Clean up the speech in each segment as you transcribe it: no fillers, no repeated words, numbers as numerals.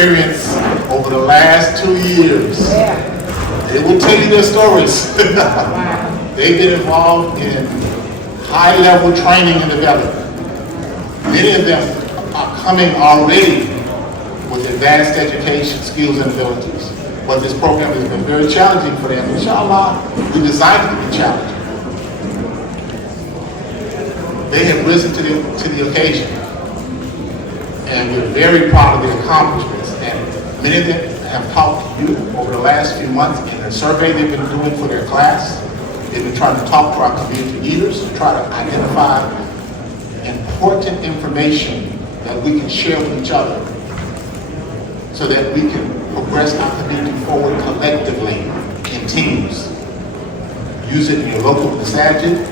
experience over the last 2 years. They will tell you their stories. They've been involved in high-level training and development. Many of them are coming already with advanced education skills and abilities. But this program has been very challenging for them. Inshallah, we designed it to be challenging. They have risen to the occasion. And we're very proud of their accomplishments. And many of them have talked to you over the last few months in the survey they've been doing for their class. They've been trying to talk to our community leaders to try to identify important information that we can share with each other so that we can progress our community forward collectively in teams. Use it in your local masajid,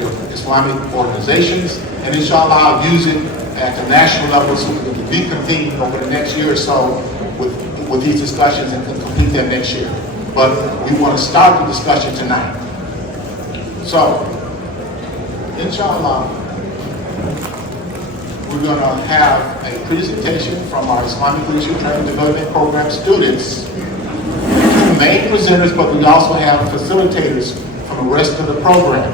your Islamic organizations, and inshallah I'll use it at the national level so we can reconvene over the next year or so with these discussions and complete them next year. But we want to start the discussion tonight. So, inshallah, we're going to have a presentation from our Islamic Leadership Training Development Program students, 2 main presenters, but we also have facilitators from the rest of the program.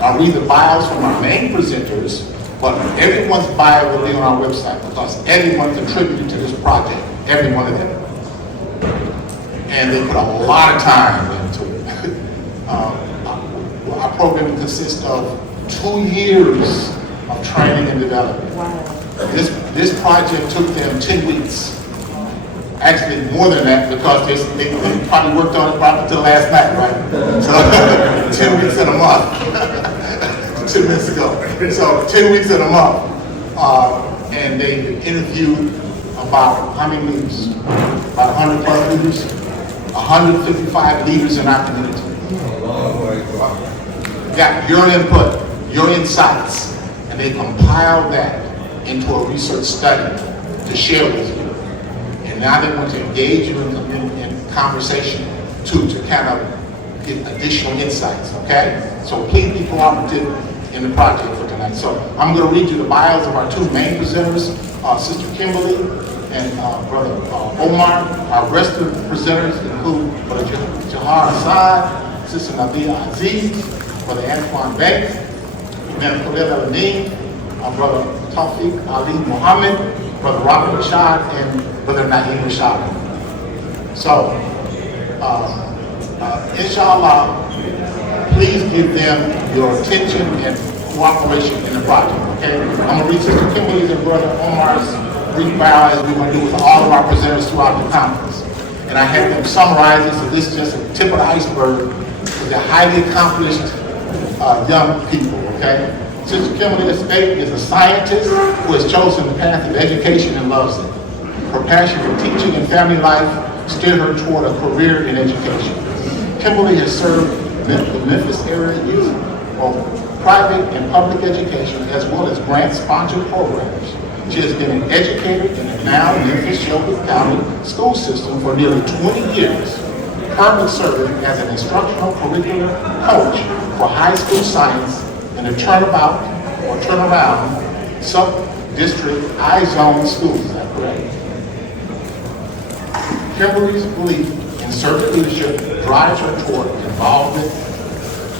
I'll read the bios from our main presenters, but everyone's bio will be on our website because everyone contributed to this project, every one of them. And they put a lot of time into it. Our program consists of 2 years of training and development. Wow. This project took them 10 weeks. Actually, more than that because they probably worked on it probably until last night, right? So 10 weeks in a month. 2 minutes ago. So 10 weeks in a month. And they interviewed about how many leaders? About 100 plus leaders. 155 leaders in our community. Got your input, your insights, and they compiled that into a research study to share with you. And now they want to engage you in conversation to kind of get additional insights, okay? So please be cooperative in the project for tonight. So I'm going to read you the bios of our 2 main presenters, Sister Kimberly and Brother Omar. Our rest of the presenters include Brother Jahar Assad, Sister Nadia Aziz, Brother Antoine Banks, Madam Khalil Al-Amin, Brother Tawfiq Ali Muhammad, Brother Robert Rashad, and Brother Naeem Rashad. So, inshallah, please give them your attention and cooperation in the project, okay? I'm going to read Sister Kimberly's and Brother Omar's brief bio as we're going to do with all of our presenters throughout the conference. And I had them summarize it, so this is just a tip of the iceberg for the highly accomplished young people, okay? Sister Kimberly Espate is a scientist who has chosen the path of education and loves it. Her passion for teaching and family life steered her toward a career in education. Kimberly has served the Memphis area youth, both private and public education, as well as grant-sponsored programs. She has been an educator in the now Memphis Shelby County school system for nearly 20 years, currently serving as an instructional curricular coach for high school science in the turnaround sub-district I-zone schools. Is that correct? Kimberly's belief in servant leadership drives her toward involvement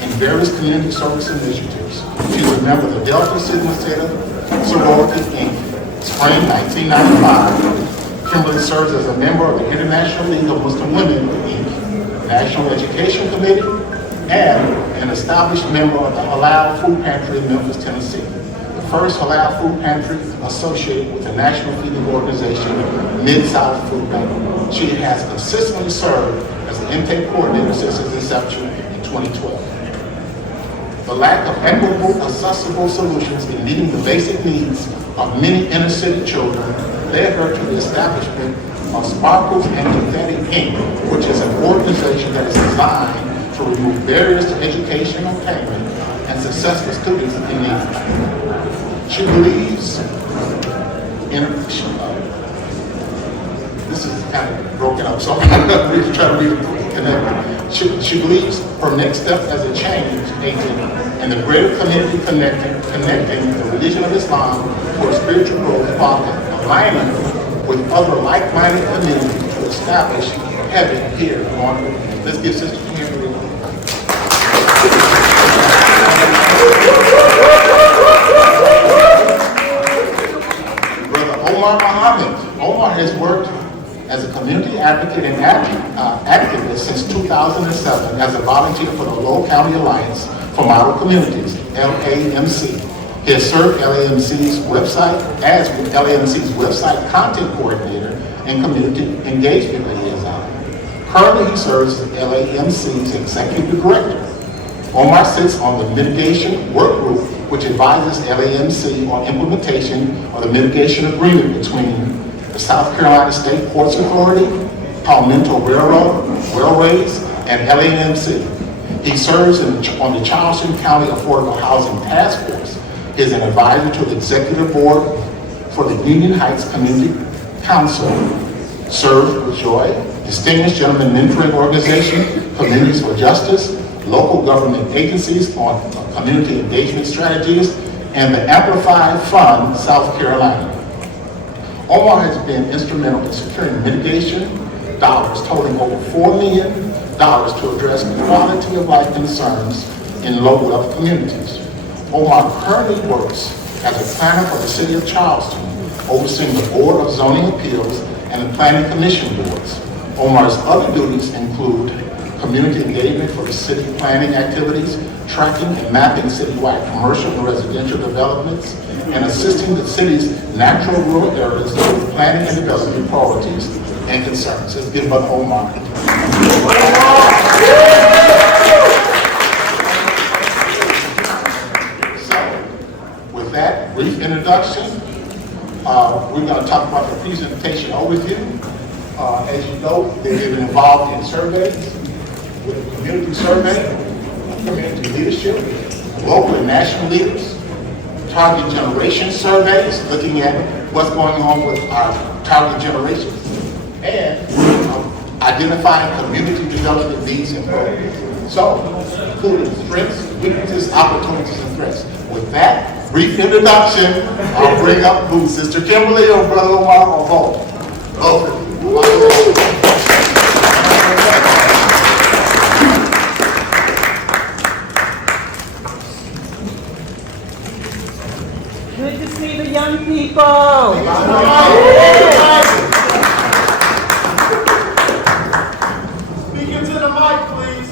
in various community service initiatives. She's a member of the Delta Sigma Theta Sorority Inc. Spring 1995. Kimberly serves as a member of the International League of Muslim Women Inc., National Education Committee, and an established member of the Halal Food Pantry in Memphis, Tennessee, the first Halal Food Pantry associated with the National Feeding Organization, Mid-South Food Bank. She has consistently served as the intake coordinator since its inception in 2012. The lack of equitable, accessible solutions in meeting the basic needs of many inner-city children led her to the establishment of Sparkles and Confetti Inc., which is an organization that is designed to remove barriers to educational attainment and successful students in need. She believes in, this is kind of broken up, so I'm going to try to read it connected. She believes her next step as a change agent and the greater community connecting the religion of Islam for spiritual growth while aligning with other like-minded communities to establish heaven here on earth. Let's give Sister Kimberly. Brother Omar Muhammad. Omar has worked as a community advocate and activist since 2007 as a volunteer for the Lowell County Alliance for Model Communities, LAMC. He has served LAMC's website as LAMC's website content coordinator and community engagement liaison. Currently, he serves as LAMC's executive director. Omar sits on the mitigation work group, which advises LAMC on implementation of the mitigation agreement between the South Carolina State Ports Authority, Palmetto Railways, and LAMC. He serves on the Charleston County Affordable Housing Task Force. He is an advisor to the executive board for the Union Heights Community Council, served with joy, distinguished gentleman mentoring organization, Communities for Justice, local government agencies on community engagement strategies, and the Amplified Fund, South Carolina. Omar has been instrumental in securing mitigation dollars totaling over $4 million to address quality of life concerns in low-wealth communities. Omar currently works as a planner for the City of Charleston, overseeing the Board of Zoning Appeals and the Planning Commission boards. Omar's other duties include community engagement for the city planning activities, tracking and mapping citywide commercial and residential developments, and assisting the city's natural rural areas with planning and development priorities and concerns. Let's give Brother Omar. So, with that brief introduction, we're going to talk about the presentation overview. As you know, they've been involved in surveys, with a community survey, community leadership, local and national leaders, target generation surveys, looking at what's going on with our target generations, and identifying community development needs and programs. So, including strengths, weaknesses, opportunities, and threats. With that brief introduction, I'll bring up who, Sister Kimberly or Brother Omar or both. Over. Good to see the young people. Speak into the mic, please.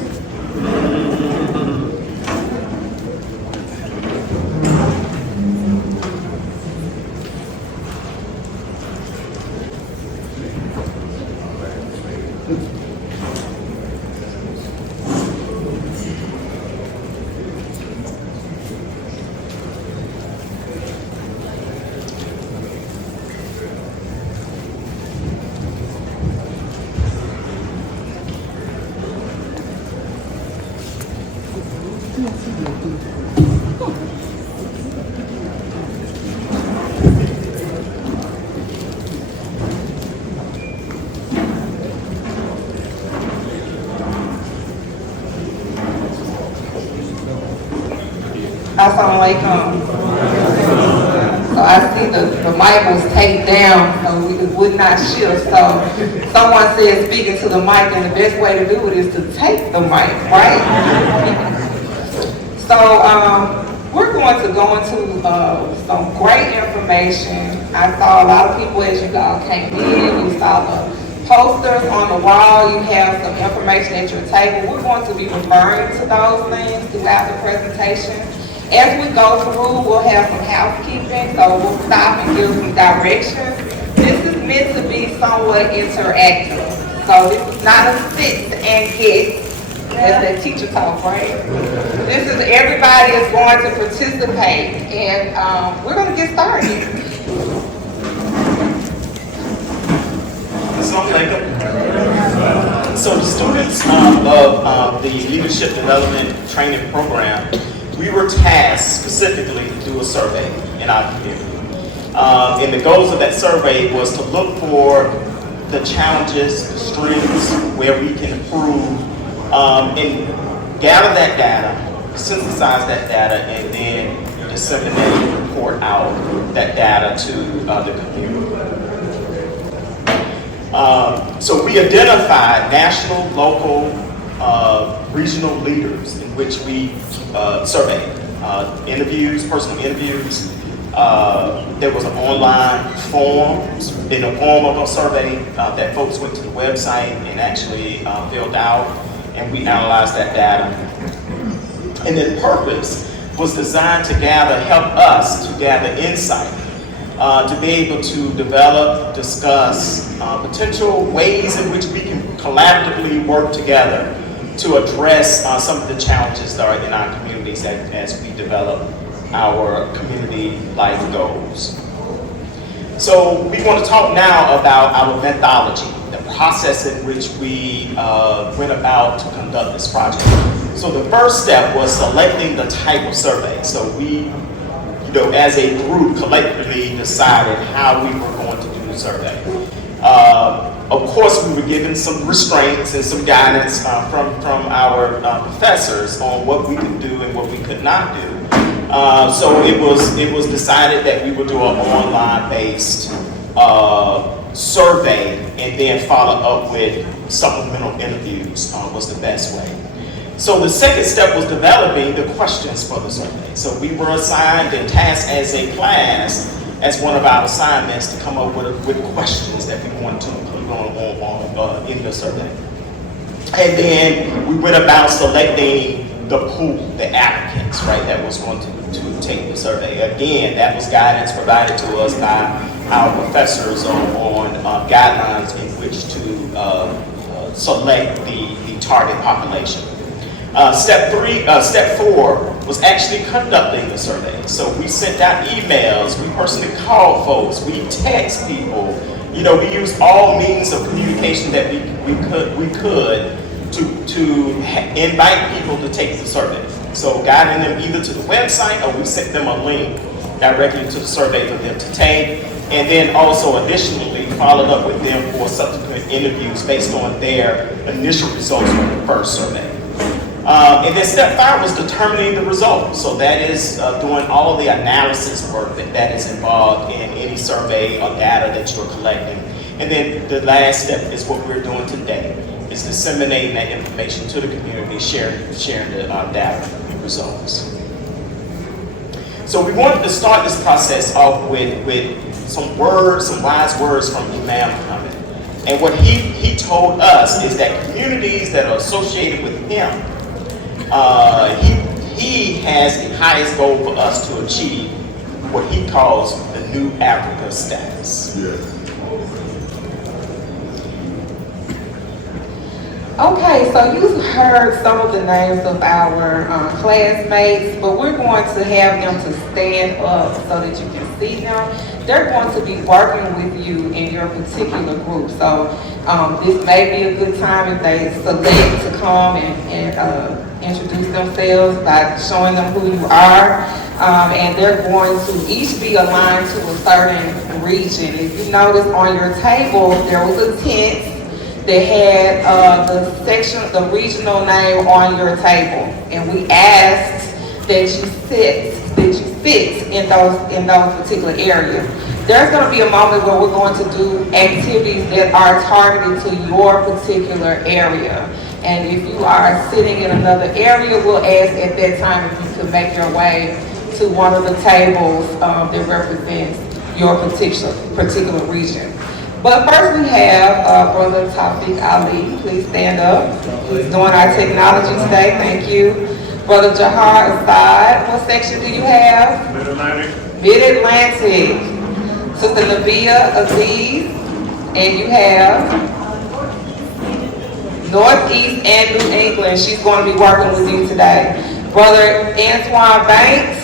Assalamu alaikum. So I see the mic was taped down, so it would not shift. So someone said speaking to the mic, and the best way to do it is to tape the mic, right? So we're going to go into some great information. I saw a lot of people as you all came in. You saw the posters on the wall. You have some information at your table. We're going to be referring to those things throughout the presentation. As we go through, we'll have some housekeeping, so we'll stop and give some directions. This is meant to be somewhat interactive. So this is not a sit and get, as the teacher talk, right? This is everybody is going to participate, and we're going to get started. So the students of the Leadership Development Training Program, we were tasked specifically to do a survey in our community. And the goals of that survey was to look for the challenges, the strengths, where we can improve, and gather that data, synthesize that data, and then disseminate and report out that data to the community. So we identified national, local, regional leaders in which we surveyed. Interviews, personal interviews. There was an online form in the form of a survey that folks went to the website and actually filled out, and we analyzed that data. And the purpose was designed to help us to gather insight, to be able to develop, discuss potential ways in which we can collaboratively work together to address some of the challenges that are in our communities as we develop our community life goals. So we want to talk now about our methodology, the process in which we went about to conduct this project. So the first step was selecting the type of survey. So we, as a group, collectively decided how we were going to do the survey. Of course, we were given some restraints and some guidance from our professors on what we could do and what we could not do. So it was decided that we would do an online-based survey and then follow up with supplemental interviews was the best way. So the second step was developing the questions for the survey. So we were assigned and tasked as a class, as one of our assignments, to come up with questions that we wanted to include on in the survey. And then we went about selecting the pool, the applicants, right, that was going to take the survey. Again, that was guidance provided to us by our professors on guidelines in which to select the target population. Step 4 was actually conducting the survey. So we sent out emails, we personally called folks, we text people. We used all means of communication that we could to invite people to take the survey. So guiding them either to the website, or we sent them a link directly to the survey for them to take, and then also additionally followed up with them for subsequent interviews based on their initial results from the first survey. And then step 5 was determining the results. So that is doing all of the analysis work that is involved in any survey or data that you're collecting. And then the last step is what we're doing today, is disseminating that information to the community, sharing the data results. So we wanted to start this process off with some wise words from Imam Muhammad. And what he told us is that communities that are associated with him, he has the highest goal for us to achieve what he calls the New Africa status. Yeah. Okay, so you heard some of the names of our classmates, but we're going to have them to stand up so that you can see them. They're going to be working with you in your particular group. So this may be a good time if they select to come and introduce themselves by showing them who you are. And they're going to each be aligned to a certain region. If you notice on your table, there was a tent that had the regional name on your table, and we asked that you sit in those particular areas. There's going to be a moment where we're going to do activities that are targeted to your particular area, and if you are sitting in another area, we'll ask at that time if you could make your way to one of the tables that represents your particular region. But first we have Brother Tawfiq Ali. Please stand up. He's doing our technology today. Thank you. Brother Jahar Assad. What section do you have? Mid-Atlantic. Mid-Atlantic. Sister Nabia Aziz. And you have Northeast and New England. She's going to be working with you today. Brother Antoine Banks.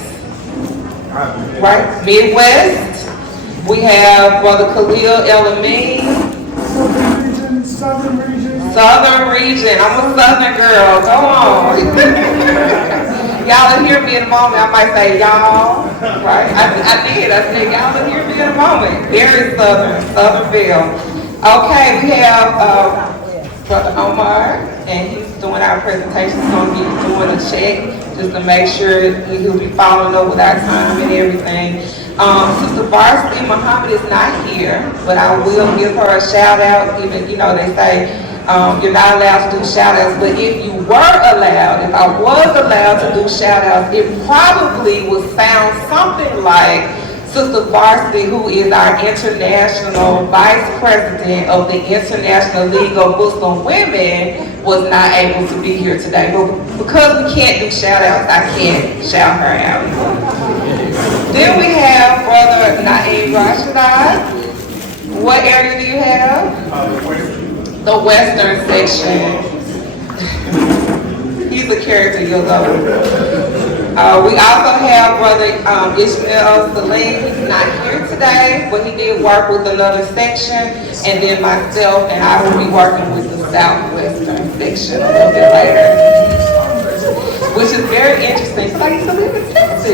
Right. Midwest. We have Brother Khalil El Amin. Southern region. I'm a Southern girl. Go on. Y'all will hear me in a moment. I might say y'all. Right? I did. I said y'all will hear me in a moment. Very Southernville. Okay, we have Brother Omar, and he's doing our presentation. He's going to be doing a check just to make sure he'll be following up with our time and everything. Sister Varsity Muhammad is not here, but I will give her a shout out, even, you know, they say you're not allowed to do shout outs, but if you were allowed, if I was allowed to do shout outs, it probably would sound something like Sister Varsity, who is our international vice president of the International League of Muslim Women, was not able to be here today. But because we can't do shout outs, I can't shout her out. Then we have Brother Naeem Rashidad. What area do you have? The Western section. He's a character, you'll go. We also have Brother Ishmael Salim. He's not here today, but he did work with another section. And then myself and I will be working with the Southwestern section a little bit later. Which is very interesting, because I used to live in Texas.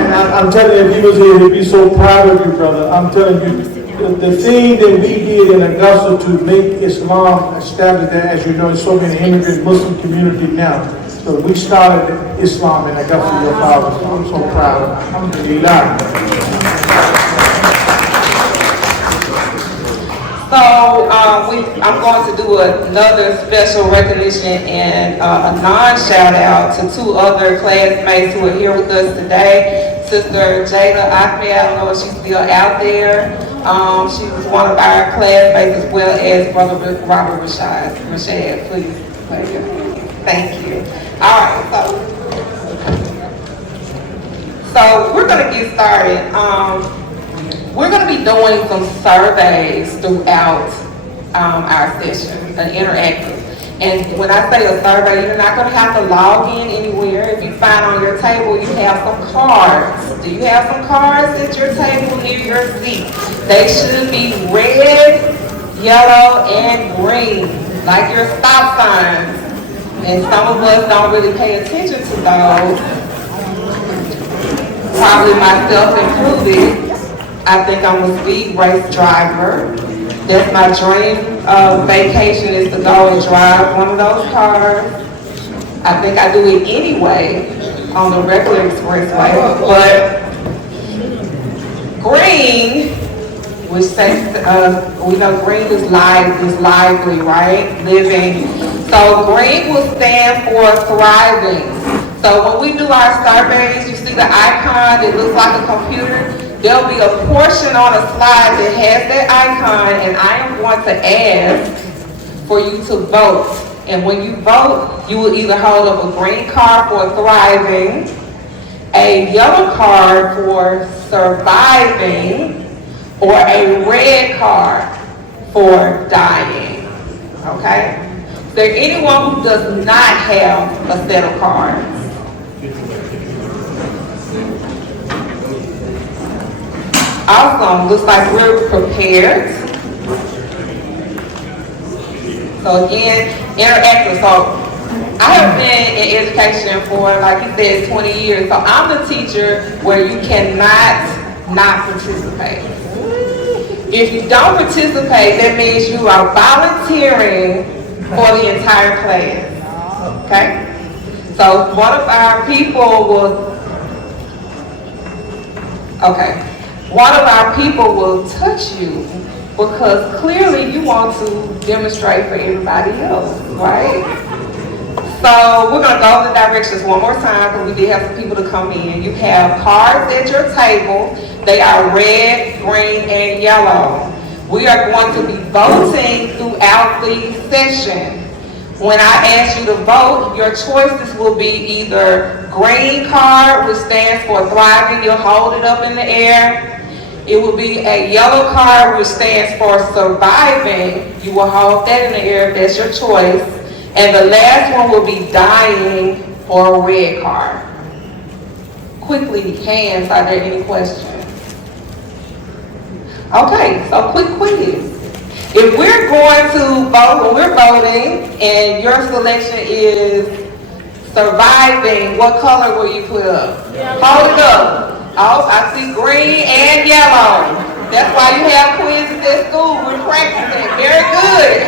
And I'm telling you, if he was here, he'd be so proud of you, brother. I'm telling you, the thing that we did in Augusta to make Islam established there, as you know, in so many immigrant Muslim community now. So we started Islam in Augusta, your father. So I'm so proud. Alhamdulillah. So I'm going to do another special recognition and a non-shout out to two other classmates who are here with us today. Sister Jada Ahmed, I don't know if she's still out there. She was one of our classmates, as well as Brother Robert Rashad. Rashad, please. Thank you. All right, so we're going to get started. We're going to be doing some surveys throughout our session, an interactive. And when I say a survey, you're not going to have to log in anywhere. If you find on your table, you have some cards. Do you have some cards at your table near your seat? They should be red, yellow, and green, like your stop signs. And some of us don't really pay attention to those, probably myself included. I think I'm a speed race driver. That's my dream vacation, is to go and drive one of those cars. I think I do it anyway on the regular expressway. But green, which says, we know green is lively, right? Living. So green will stand for thriving. So when we do our surveys, you see the icon that looks like a computer. There'll be a portion on a slide that has that icon, and I am going to ask for you to vote. And when you vote, you will either hold up a green card for thriving, a yellow card for surviving, or a red card for dying. Okay? Is there anyone who does not have a set of cards? Awesome. Looks like we're prepared. So again, interactive. So I have been in education for, like you said, 20 years. So I'm the teacher where you cannot not participate. If you don't participate, that means you are volunteering for the entire class. Okay? So one of our people will, okay. One of our people will touch you because clearly you want to demonstrate for everybody else, right? So we're going to go in the directions one more time because we did have some people to come in. You have cards at your table. They are red, green, and yellow. We are going to be voting throughout the session. When I ask you to vote, your choices will be either green card, which stands for thriving. You'll hold it up in the air. It will be a yellow card, which stands for surviving. You will hold that in the air if that's your choice. And the last one will be dying, or a red card. Quickly, hands, are there any questions? Okay, so quick quiz. If we're going to vote, when we're voting, and your selection is surviving, what color will you put up? Hold it up. Oh, I see green and yellow. That's why you have quizzes at school. We're practicing. Very good.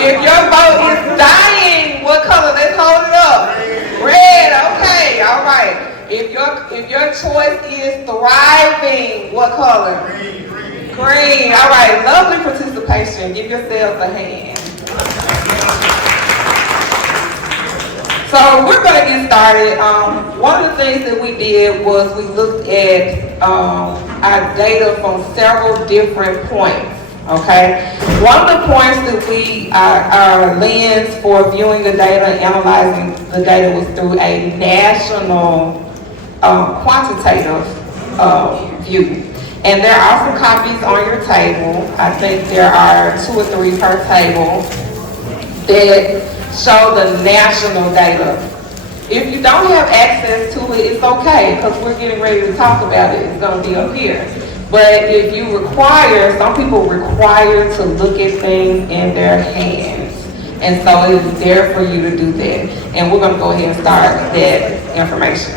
If your vote is dying, what color? Let's hold it up. Red. Okay. All right. If your choice is thriving, what color? Green. All right. Lovely participation. Give yourselves a hand. So we're going to get started. One of the things that we did was we looked at our data from several different points. Okay, one of the points that our lens for viewing the data and analyzing the data was through a national quantitative view. And there are some copies on your table. I think there are 2 or 3 per table that show the national data. If you don't have access to it, it's okay, because we're getting ready to talk about it. It's going to be up here. But if you require, some people require to look at things in their hands. And so it is there for you to do that. And we're going to go ahead and start that information.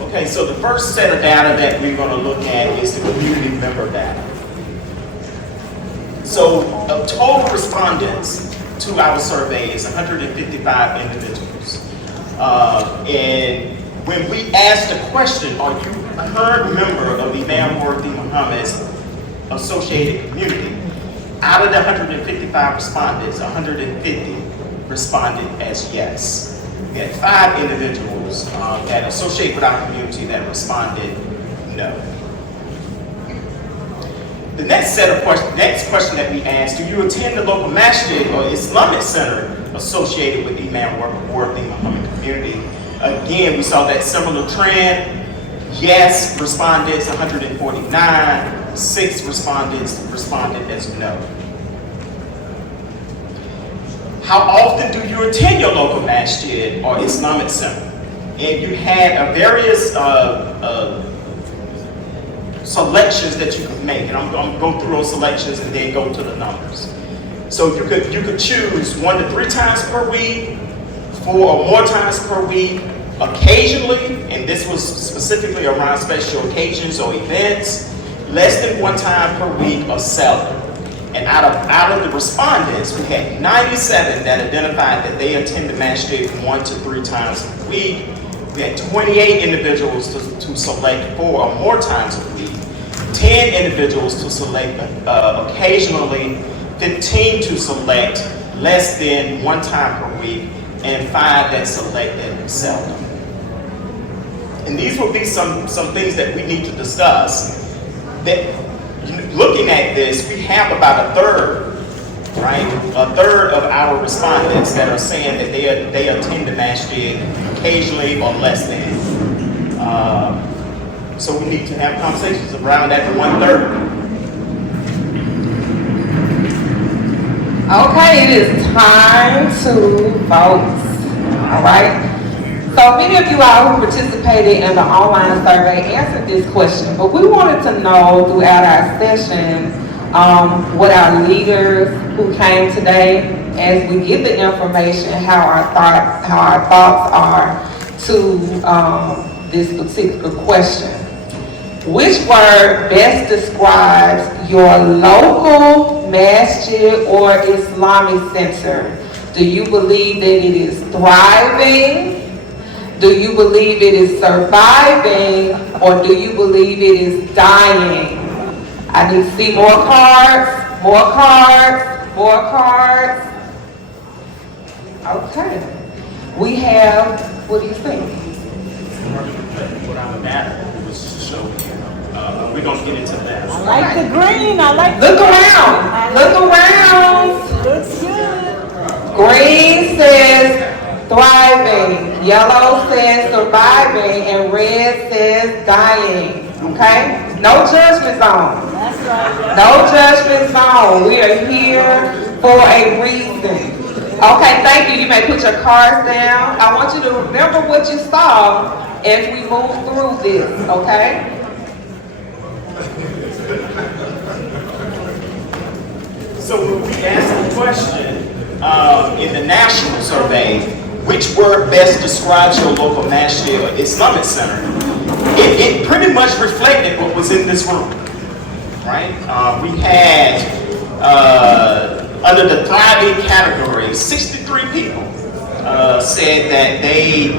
Okay, so the first set of data that we're going to look at is the community member data. So total respondents to our survey is 155 individuals. And when we asked the question, are you a current member of Imam Worthy Muhammad's associated community? Out of the 155 respondents, 150 responded as yes. We had 5 individuals that associate with our community that responded no. The next question that we asked, do you attend the local masjid or Islamic center associated with Imam Worthy Muhammad community? Again, we saw that similar trend. Yes respondents, 149. 6 respondents responded as no. How often do you attend your local masjid or Islamic center? And you had a various selections that you could make, and I'm going to go through those selections and then go to the numbers. So you could choose 1 to 3 times per week, 4 or more times per week, occasionally, and this was specifically around special occasions or events, less than 1 time per week, or seldom. And out of the respondents, we had 97 that identified that they attend the masjid 1 to 3 times a week. We had 28 individuals to select 4 or more times a week, 10 individuals to select occasionally, 15 to select less than 1 time per week, and 5 that selected seldom. And these will be some things that we need to discuss. That, looking at this, we have about a third, right? A third of our respondents that are saying that they attend the masjid occasionally or less than. So we need to have conversations around that 1/3. Okay, it is time to vote. All right. So many of you all who participated in the online survey answered this question, but we wanted to know throughout our session what our leaders who came today, as we get the information, how our thoughts are to this particular question. Which word best describes your local masjid or Islamic center? Do you believe that it is thriving? Do you believe it is surviving? Or do you believe it is dying? I need to see more cards, more cards, more cards. Okay. We have, what do you think? What I would add was to show, we're going to get into that. I like the green. I like Look around. Look around. Looks good. Green says thriving, yellow says surviving, and red says dying. Okay? No judgment zone. That's right. No judgment zone. We are here for a reason. Okay, thank you. You may put your cards down. I want you to remember what you saw as we move through this, okay? So when we asked the question in the national survey, which word best describes your local masjid or Islamic center, it pretty much reflected what was in this room, right? We had, under the thriving category, 63 people said that they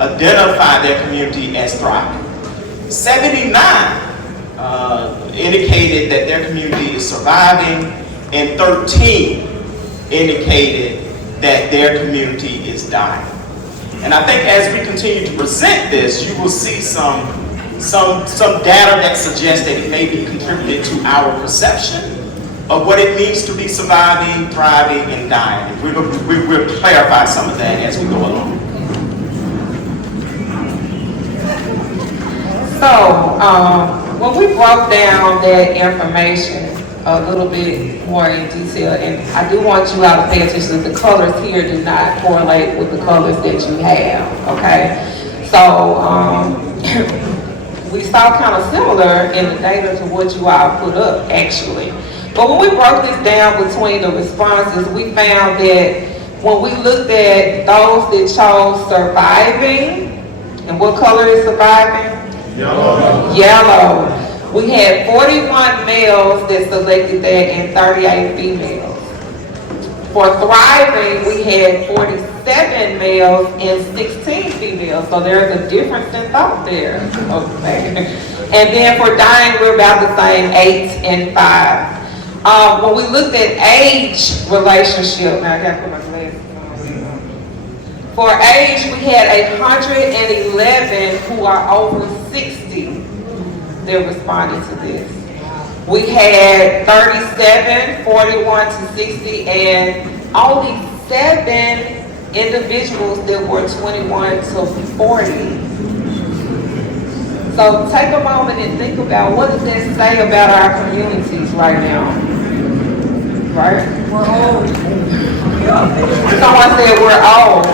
identify their community as thriving. 79 indicated that their community is surviving, and 13 indicated that their community is dying. And I think as we continue to present this, you will see some data that suggests that it may be contributed to our perception of what it means to be surviving, thriving, and dying. We'll clarify some of that as we go along. So, when we broke down that information a little bit more in detail, and I do want you all to pay attention that the colors here do not correlate with the colors that you have, okay? So, we saw kind of similar in the data to what you all put up, actually. But when we broke this down between the responses, we found that when we looked at those that chose surviving, and what color is surviving? Yellow. Yellow. We had 41 males that selected that and 38 females. For thriving, we had 47 males and 16 females. So there's a difference in thought there. Okay. And then for dying, we're about the same, 8 and 5. When we looked at age relationship, now I gotta put my glasses on. For age, we had 111 who are over 60 that responded to this. We had 37, 41 to 60, and only 7 individuals that were 21 to 40. So take a moment and think about what does that say about our communities right now, right? We're old. Someone said we're old.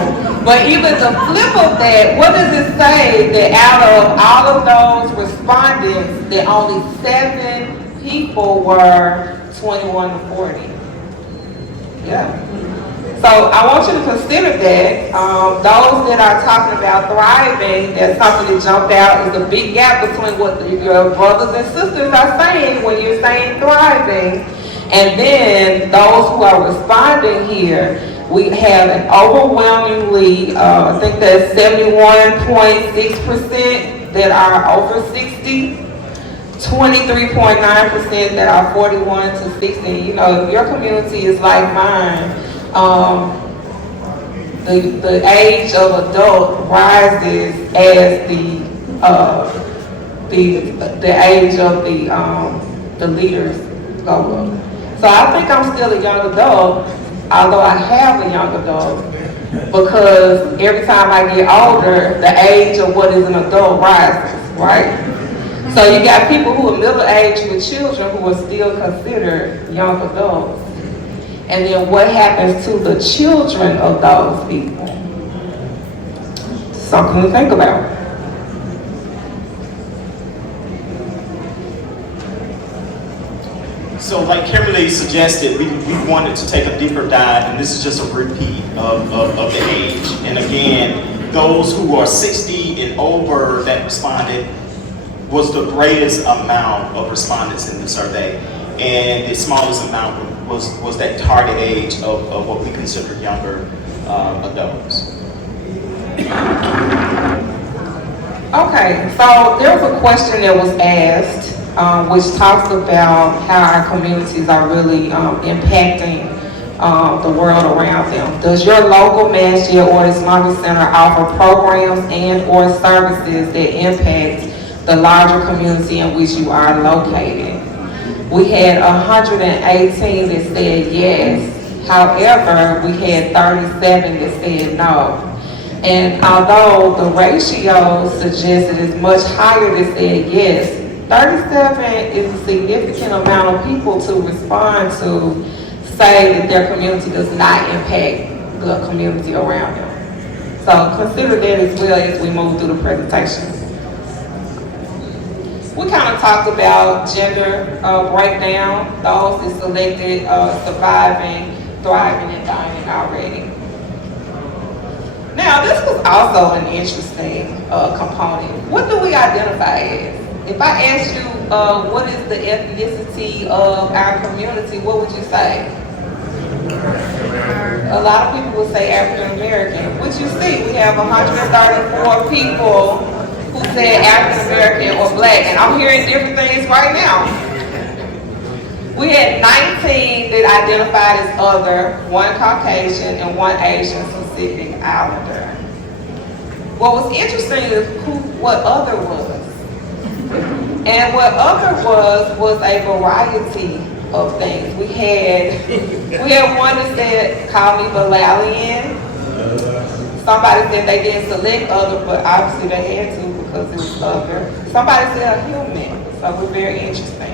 But even the flip of that, what does it say that out of all of those respondents, that only 7 people were 21 to 40? Yeah. So I want you to consider that. Those that are talking about thriving, that's something that jumped out is a big gap between what your brothers and sisters are saying when you're saying thriving. And then those who are responding here, we have an overwhelmingly, I think that's 71.6% that are over 60, 23.9% that are 41 to 60. You know, if your community is like mine, the age of adult rises as the age of the leaders go up. So I think I'm still a young adult, although I have a young adult, because every time I get older, the age of what is an adult rises, right? So you got people who are middle-aged with children who are still considered young adults. And then what happens to the children of those people? Something to think about. So like Kimberly suggested, we wanted to take a deeper dive, and this is just a repeat of the age. And again, those who are 60 and over that responded was the greatest amount of respondents in the survey. And the smallest amount was that target age of what we consider younger adults. Okay, so there was a question that was asked, which talks about how our communities are really impacting the world around them. Does your local masjid or Islamic center offer programs and or services that impact the larger community in which you are located? We had 118 that said yes. However, we had 37 that said no. And although the ratio suggested it's much higher that said yes, 37 is a significant amount of people to respond to say that their community does not impact the community around them. So consider that as well as we move through the presentation. We kind of talked about gender breakdown. Those is selected surviving, thriving, and dying already. Now, this was also an interesting component. What do we identify as? If I ask you, what is the ethnicity of our community, what would you say? A lot of people would say African American. What you see, we have 134 people who said African American or Black, and I'm hearing different things right now. We had 19 that identified as other, 1 Caucasian and 1 Asian Pacific Islander. What was interesting is what other was. And what other was a variety of things. We had one that said, call me Valalian. Somebody said they didn't select other, but obviously they had to because it was other. Somebody said a human, so we're very interesting.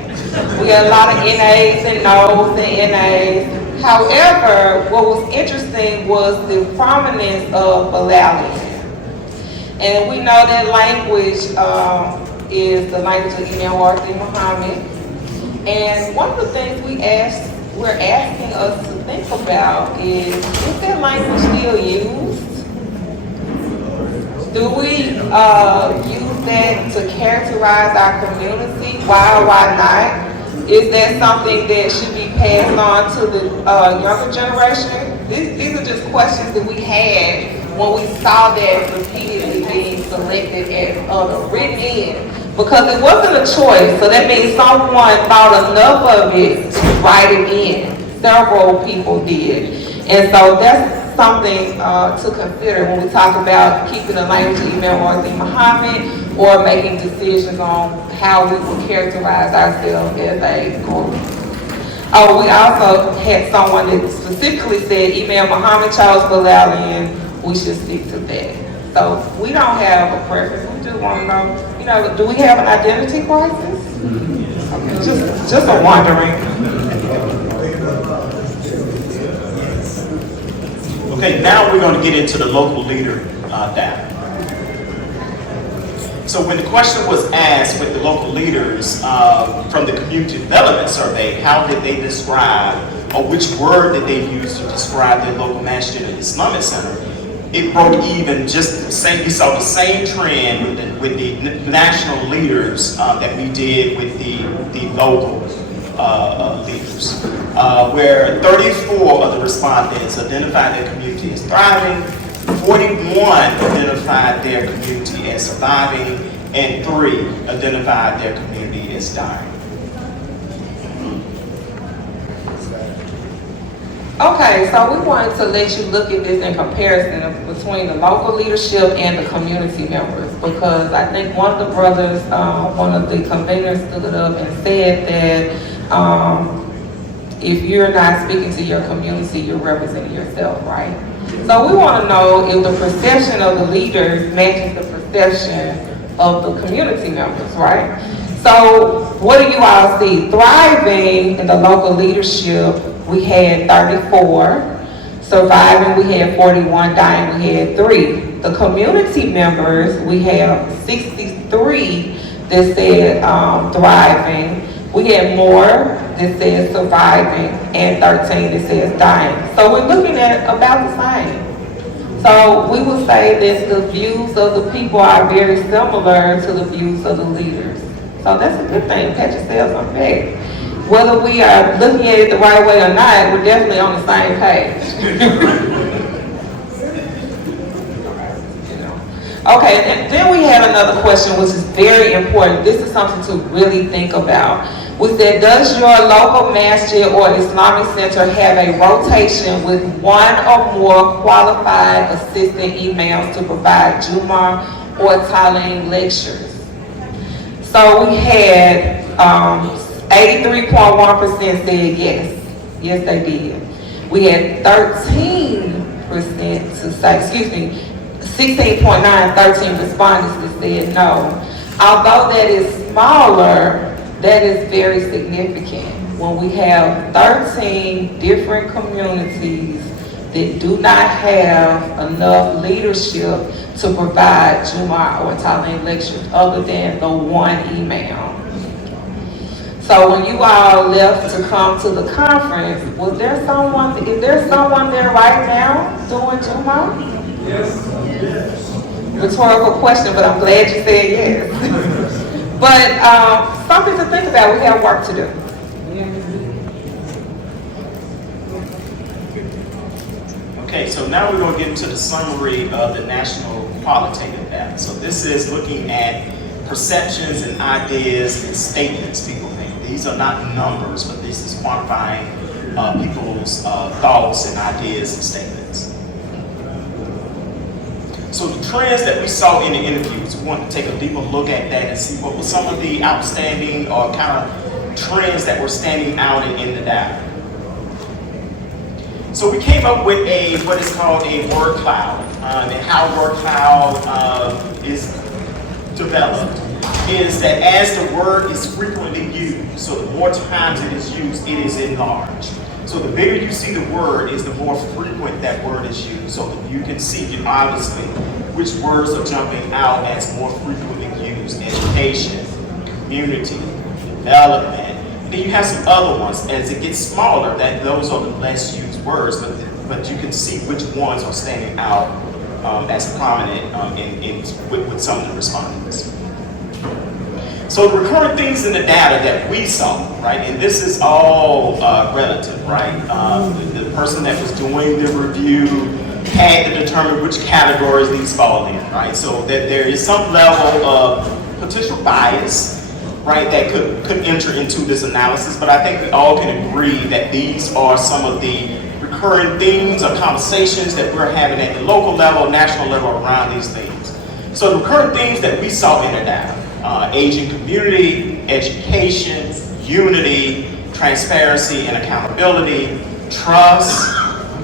We had a lot of NAs and NOs and NAs. However, what was interesting was the prominence of Valalian. And we know that language is the language of Imam Muhammad. And one of the things we're asking us to think about is that language still used? Do we use that to characterize our community? Why or why not? Is that something that should be passed on to the younger generation? These are just questions that we had when we saw that repeatedly being selected as written in. Because it wasn't a choice, so that means someone thought enough of it to write it in. Several people did. And so that's something to consider when we talk about keeping the language of Imam Muhammad or making decisions on how we will characterize ourselves as a group. Oh, we also had someone that specifically said Imam Muhammad chose Valalian, we should stick to that. So we don't have a preference. We just want to know, do we have an identity crisis? Okay, just a wondering. Okay, now we're going to get into the local leader data. So when the question was asked with the local leaders from the community development survey, how did they describe, or which word did they use to describe their local masjid and Islamic center? It broke even just the same. We saw the same trend with the national leaders that we did with the local leaders, where 34 of the respondents identified their community as thriving, 41 identified their community as surviving, and 3 identified their community as dying. Okay, so we wanted to let you look at this in comparison between the local leadership and the community members, because I think one of the brothers, one of the conveners stood up and said that if you're not speaking to your community, you're representing yourself, right? So we want to know if the perception of the leaders matches the perception of the community members, right? So what do you all see? Thriving in the local leadership, we had 34. Surviving, we had 41. Dying, we had 3. The community members, we have 63 that said thriving. We had more that said surviving and 13 that says dying. So we're looking at about the same. So we would say that the views of the people are very similar to the views of the leaders. So that's a good thing. Pat yourselves on the back. Whether we are looking at it the right way or not, we're definitely on the same page. Okay, and then we had another question which is very important. This is something to really think about. We said, does your local masjid or Islamic center have a rotation with 1 or more qualified assistant imams to provide Jumu'ah or Talim lectures? So we had 83.1% said yes. Yes, they did. We had 13% to say, 16.9, 13 respondents that said no. Although that is smaller, that is very significant. When we have 13 different communities that do not have enough leadership to provide Juma or Talent lectures other than the one email. So when you all left to come to the conference, is there someone there right now doing Juma? Yes. Rhetorical question, but I'm glad you said yes. But something to think about, we have work to do. Okay, so now we're going to get into the summary of the national qualitative data. So this is looking at perceptions and ideas and statements people make. These are not numbers, but this is quantifying people's thoughts and ideas and statements. So the trends that we saw in the interviews, we want to take a deeper look at that and see what were some of the outstanding or kind of trends that were standing out in the data. So we came up with what is called a word cloud, and how word cloud is developed is that as the word is frequently used, so the more times it is used, it is enlarged. So the bigger you see the word is the more frequent that word is used. So you can see obviously which words are jumping out as more frequently used: education, community, development. And then you have some other ones. As it gets smaller, that those are the less used words, but you can see which ones are standing out as prominent with some of the respondents. So the recurrent things in the data that we saw, right, and this is all relative, right? The person that was doing the review had to determine which categories these fall in, right? So that there is some level of potential bias, right, that could enter into this analysis, but I think we all can agree that these are some of the recurring themes or conversations that we're having at the local level, national level around these things. So the recurring themes that we saw in the data: aging community, education, unity, transparency and accountability, trust,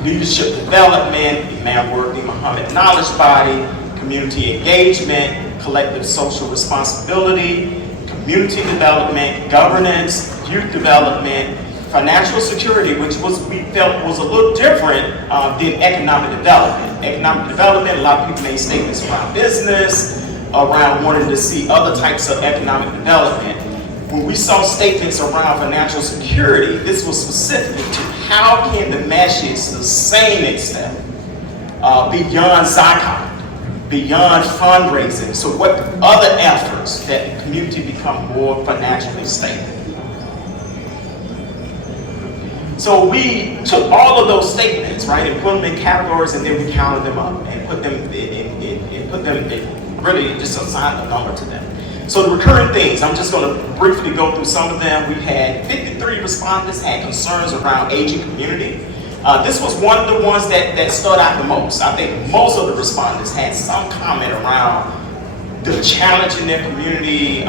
leadership development, Imam Worthy Muhammad Knowledge Body, community engagement, collective social responsibility, community development, governance, youth development, financial security, which we felt was a little different than economic development. Economic development, a lot of people made statements around business, around wanting to see other types of economic development. When we saw statements around financial security, this was specific to how can the message sustain itself beyond zakat, beyond fundraising. So what other efforts that the community become more financially stable? So we took all of those statements, right, and put them in categories, and then we counted them up and put them really just assigned a number to them. So the recurring things, I'm just going to briefly go through some of them. We had 53 respondents had concerns around aging community. This was one of the ones that stood out the most. I think most of the respondents had some comment around the challenge in their community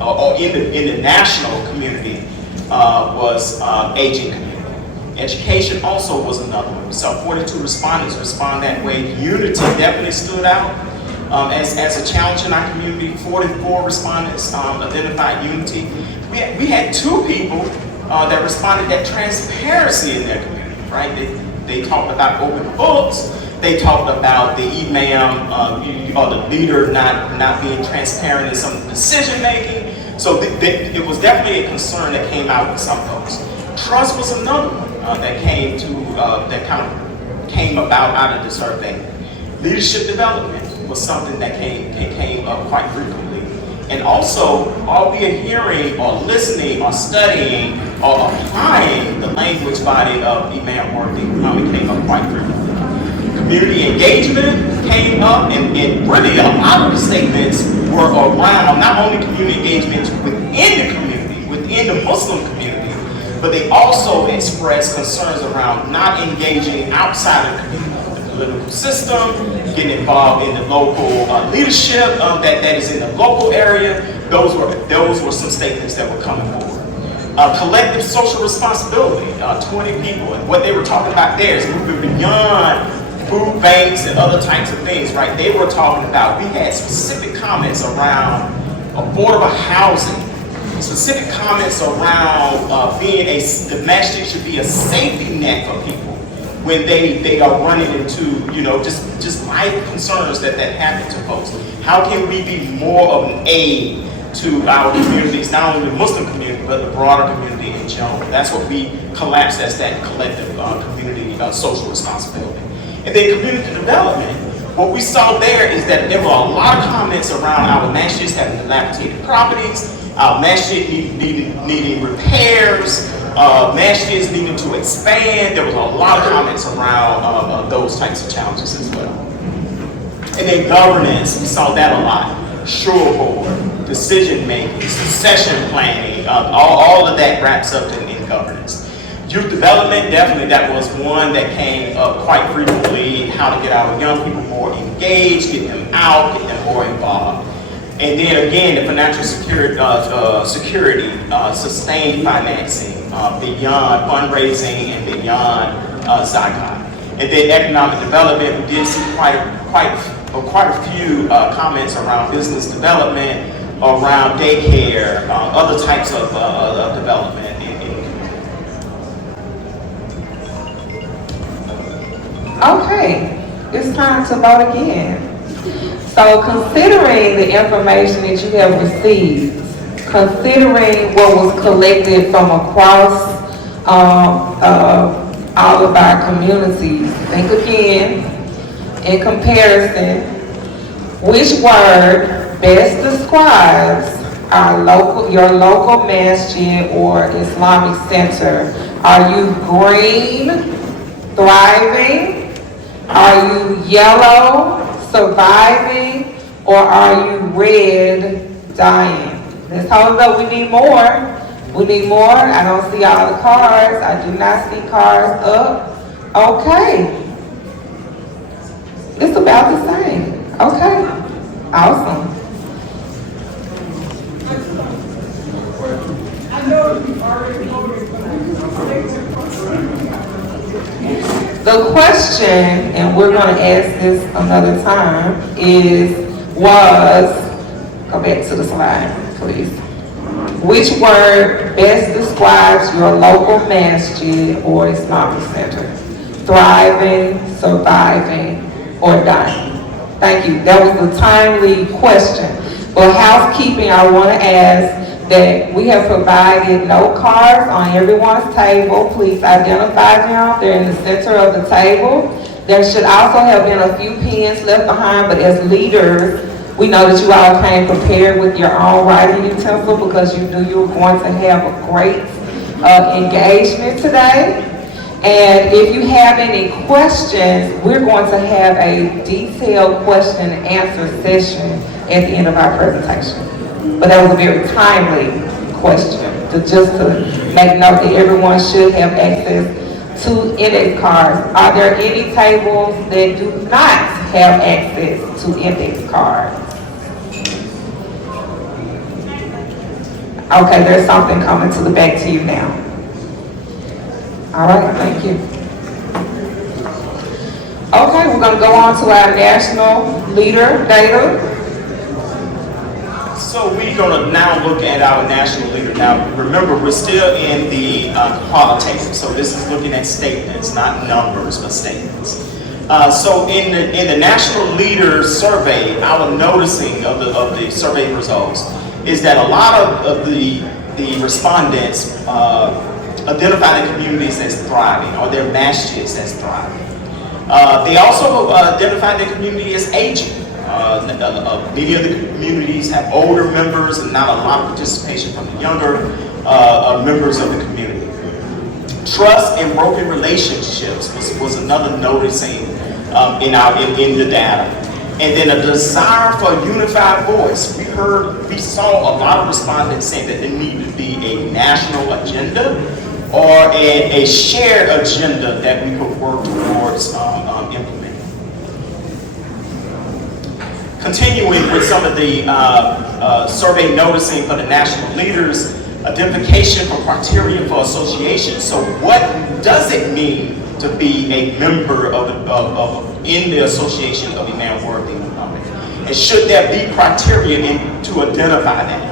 or in the national community was aging community. Education also was another one. So 42 respondents respond that way. Unity definitely stood out as a challenge in our community. 44 respondents identified unity. We had 2 people that responded that transparency in their community, right? They talked about open books. They talked about the imam or the leader not being transparent in some decision making. So it was definitely a concern that came out with some folks. Trust was another one that kind of came about out of the survey. Leadership development was something that came up quite frequently. And also, are we adhering or listening or studying or applying the language body of Imam Worthy Muhammad came up quite frequently. Community engagement came up, and really a lot of the statements were around not only community engagement within the community, within the Muslim community, but they also expressed concerns around not engaging outside of the community, the political system, getting involved in the local leadership that is in the local area. Those were some statements that were coming forward. Collective social responsibility, 20 people, and what they were talking about there is moving beyond food banks and other types of things, right? They were talking about, we had specific comments around affordable housing, specific comments around the masjid should be a safety net for people when they are running into, you know, just life concerns that happen to folks. How can we be more of an aid to our communities, not only the Muslim community, but the broader community in general? That's what we collapsed as that collective community social responsibility. And then community development, what we saw there is that there were a lot of comments around our masjids having dilapidated properties, our masjid needing repairs, masjids needing to expand. There was a lot of comments around those types of challenges as well. And then governance, we saw that a lot. Sure board, decision making, succession planning, all of that wraps up in governance. Youth development, definitely that was one that came up quite frequently, how to get our young people more engaged, get them out, get them more involved. And then again, the financial security, sustained financing beyond fundraising and beyond Zycon. And then economic development, we did see quite a few comments around business development, around daycare, other types of development. Okay, it's time to vote again. So considering the information that you have received, considering what was collected from across all of our communities, think again, in comparison, which word best describes your local masjid or Islamic center? Are you green, thriving? Are you yellow, surviving? Or are you red, dying? Let's hold up, we need more. We need more. I don't see all the cars. I do not see cars up. Okay. It's about the same. Okay. Awesome. I know you already voted for The question, and we're going to ask this another time, go back to the slide, please. Which word best describes your local masjid or Islamic center? Thriving, surviving, or dying? Thank you. That was a timely question. For housekeeping, I want to ask that we have provided note cards on everyone's table. Please identify them. They're in the center of the table. There should also have been a few pens left behind, but as leaders, we know that you all came prepared with your own writing utensil because you knew you were going to have a great engagement today. And if you have any questions, we're going to have a detailed question and answer session at the end of our presentation. But that was a very timely question to make note that everyone should have access to index cards. Are there any tables that do not have access to index cards? Okay, there's something coming to the back to you now. All right, thank you. Okay, we're going to go on to our national leader data. So we're going to now look at our national leader. Now, remember, we're still in the qualitative. So this is looking at statements, not numbers, but statements. So in the national leader survey, our noticing of the survey results is that a lot of the respondents identify the communities as thriving, or their masjids as thriving. They also identify the community as aging. Many of the communities have older members and not a lot of participation from the younger members of the community. Trust and broken relationships was another noticing in the data. And then a desire for a unified voice. We saw a lot of respondents saying that there needed to be a national agenda or a shared agenda that we could work towards implementing. Continuing with some of the survey noticing for the national leaders, identification for criteria for association. So what does it mean to be a member in the association of Imam Worthy? And should there be criteria to identify that?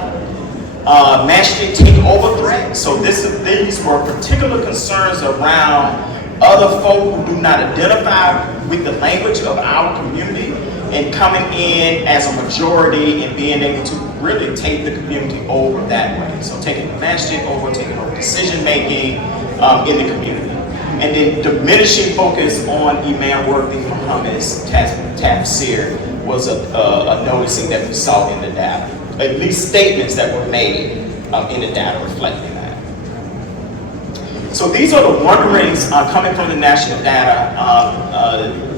Masjid takeover threat. So these were particular concerns around other folk who do not identify with the language of our community and coming in as a majority and being able to really take the community over that way. So taking the masjid over, taking over decision making in the community. And then diminishing focus on Imam Worthy Muhammad's tafsir was a noticing that we saw in the data. At least statements that were made in the data reflecting that. So these are the wonderings coming from the national data.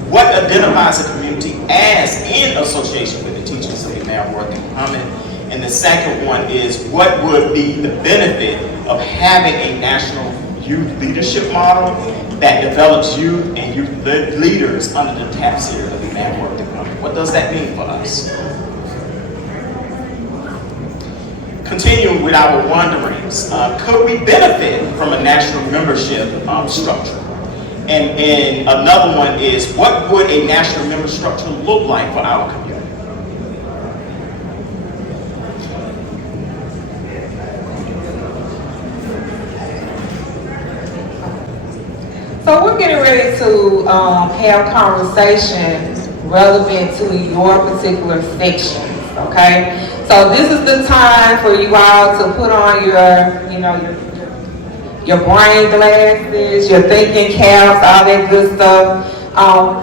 What identifies a community as in association with the teachings of Imam Worthy Muhammad? And the second one is what would be the benefit of having a national youth leadership model that develops youth and youth leaders under the tafsir of Imam Worthy Muhammad? What does that mean for us? Continuing with our wanderings, could we benefit from a national membership structure? And another one is, what would a national member structure look like for our community? So we're getting ready to have conversations relevant to your particular section, okay? So this is the time for you all to put on your brain glasses, your thinking caps, all that good stuff.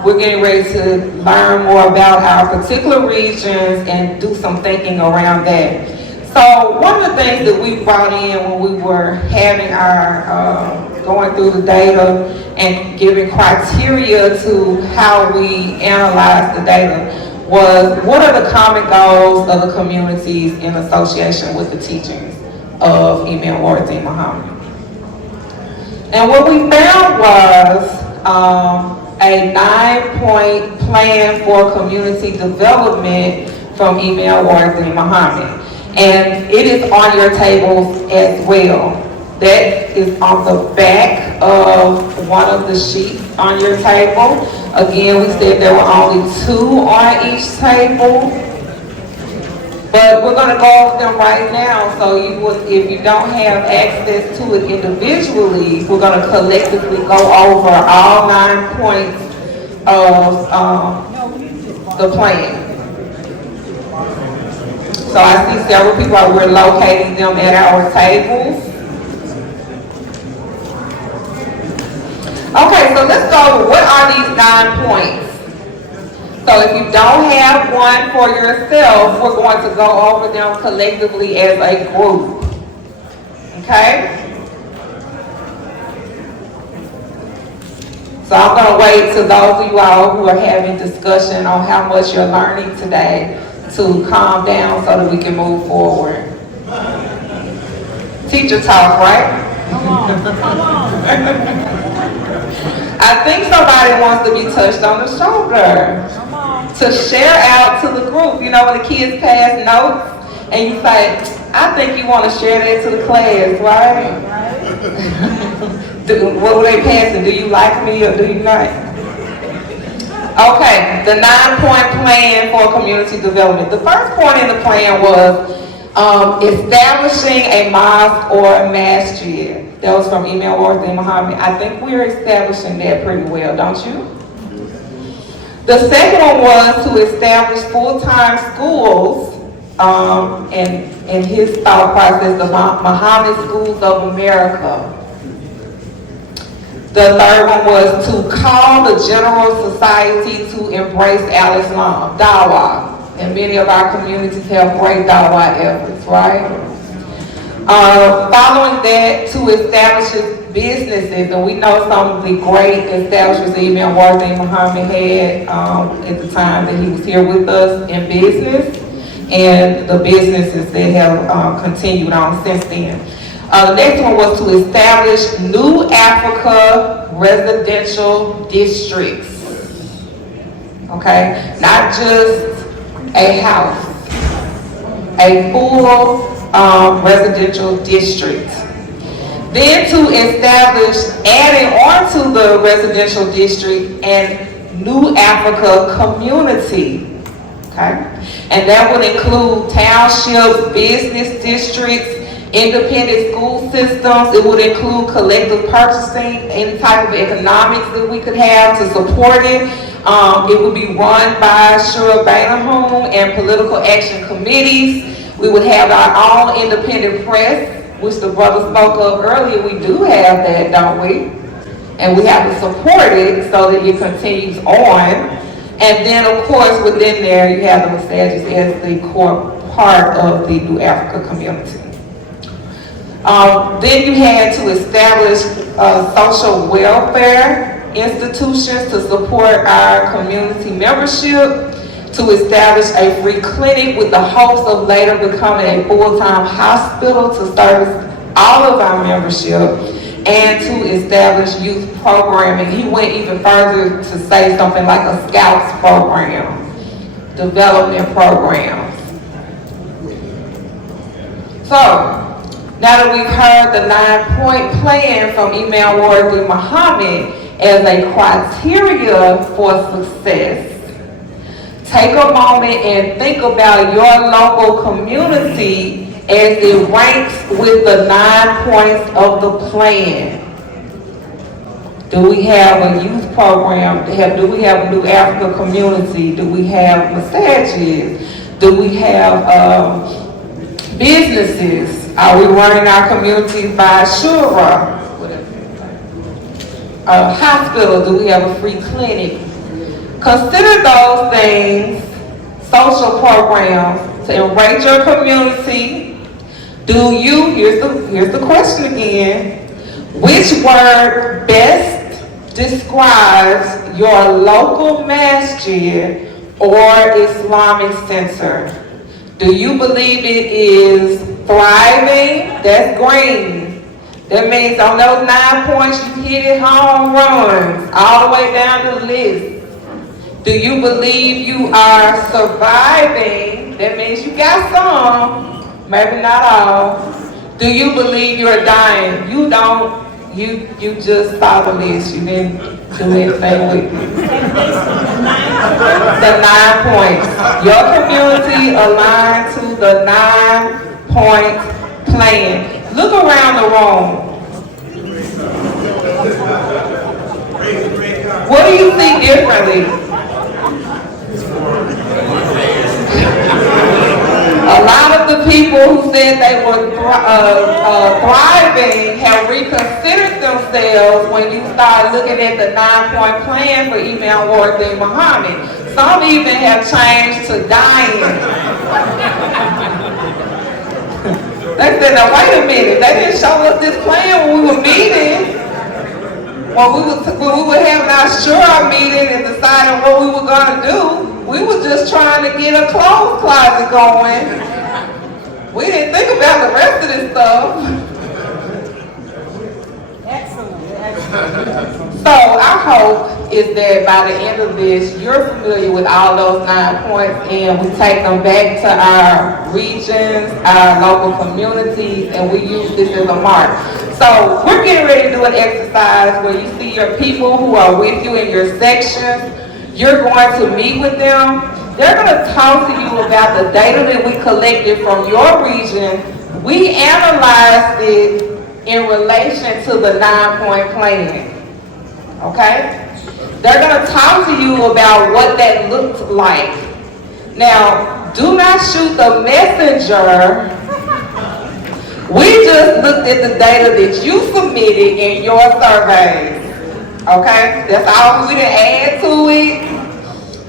We're getting ready to learn more about our particular regions and do some thinking around that. So one of the things that we brought in when we were having our, going through the data and giving criteria to how we analyze the data was, what are the common goals of the communities in association with the teachings of Imam Worthy Muhammad? And what we found was a 9-point plan for community development from Imam Worthy Muhammad. And it is on your tables as well. That is on the back of one of the sheets on your table. Again, we said there were only 2 on each table. But we're going to go over them right now. So if you don't have access to it individually, we're going to collectively go over all 9 points of the plan. So I see several people, we're locating them at our tables. Okay, so let's go over what are these 9 points. So if you don't have one for yourself, we're going to go over them collectively as a group. Okay? So I'm going to wait till those of you all who are having discussion on how much you're learning today to calm down so that we can move forward. Teacher talk, right? Come on. I think somebody wants to be touched on the shoulder. Come on. To share out to the group. You know, when the kids pass notes and you say, I think you want to share that to the class, right? What were they passing? Do you like me or do you not? Okay, the 9-point plan for community development. The first point in the plan was establishing a mosque or a masjid. That was from Imam Worthy Muhammad. I think we're establishing that pretty well, don't you? The second one was to establish full-time schools, and his thought process, the Muhammad Schools of America. The third one was to call the general society to embrace al-Islam, dawah. And many of our communities have great dawah efforts, right? Following that, to establish businesses, and we know some of the great establishments that Imam Worthy Muhammad had at the time that he was here with us in business, and the businesses that have continued on since then. The next one was to establish New Africa residential districts. Okay, not just a house, a full residential district. Then to establish, adding on to the residential district, and New Africa community. Okay, and that would include townships, business districts, Independent school systems, it would include collective purchasing, any type of economics that we could have to support it. It would be run by Shura Bainahum and political action committees. We would have our own independent press, which the brother spoke of earlier. We do have that, don't we? And we have to support it so that it continues on. And then, of course, within there, you have the Massages as the core part of the New Africa community. Then you had to establish social welfare institutions to support our community membership, to establish a free clinic with the hopes of later becoming a full-time hospital to service all of our membership, and to establish youth programming. He went even further to say something like a Scouts program, development programs. So, now that we've heard the 9-point plan from Imam Wardi Muhammad as a criteria for success, take a moment and think about your local community as it ranks with the 9 points of the plan. Do we have a youth program? Do we have a New Africa community? Do we have massages? Do we have businesses? Are we running our communities by Shura? A hospital? Do we have a free clinic? Consider those things, social programs, to enrich your community. Do you, here's the question again, which word best describes your local masjid or Islamic center? Do you believe it is thriving? That's green. That means on those 9 points you hit it home runs all the way down the list. Do you believe you are surviving? That means you got some, maybe not all. Do you believe you're dying? You don't. You just saw the list. You didn't do anything with it. The 9 points. Your community aligned to the 9-point plan. Look around the room. What do you see differently? A lot of the people who said they were thriving have reconsidered themselves when you start looking at the 9-point plan for Imam Wardi Muhammad. Some even have changed to dying. They said, now wait a minute, they didn't show us this plan when we were meeting. When we were having our Shura meeting and deciding what we were going to do, we were just trying to get a clothes closet going. We didn't think about the rest of this stuff. Excellent. So our hope is that by the end of this, you're familiar with all those 9 points, and we take them back to our regions, our local communities, and we use this as a mark. So we're getting ready to do an exercise where you see your people who are with you in your section. You're going to meet with them. They're going to talk to you about the data that we collected from your region. We analyzed it in relation to the 9-point plan. Okay? They're going to talk to you about what that looked like. Now, do not shoot the messenger. We just looked at the data that you submitted in your surveys. Okay? That's all. We didn't add to it.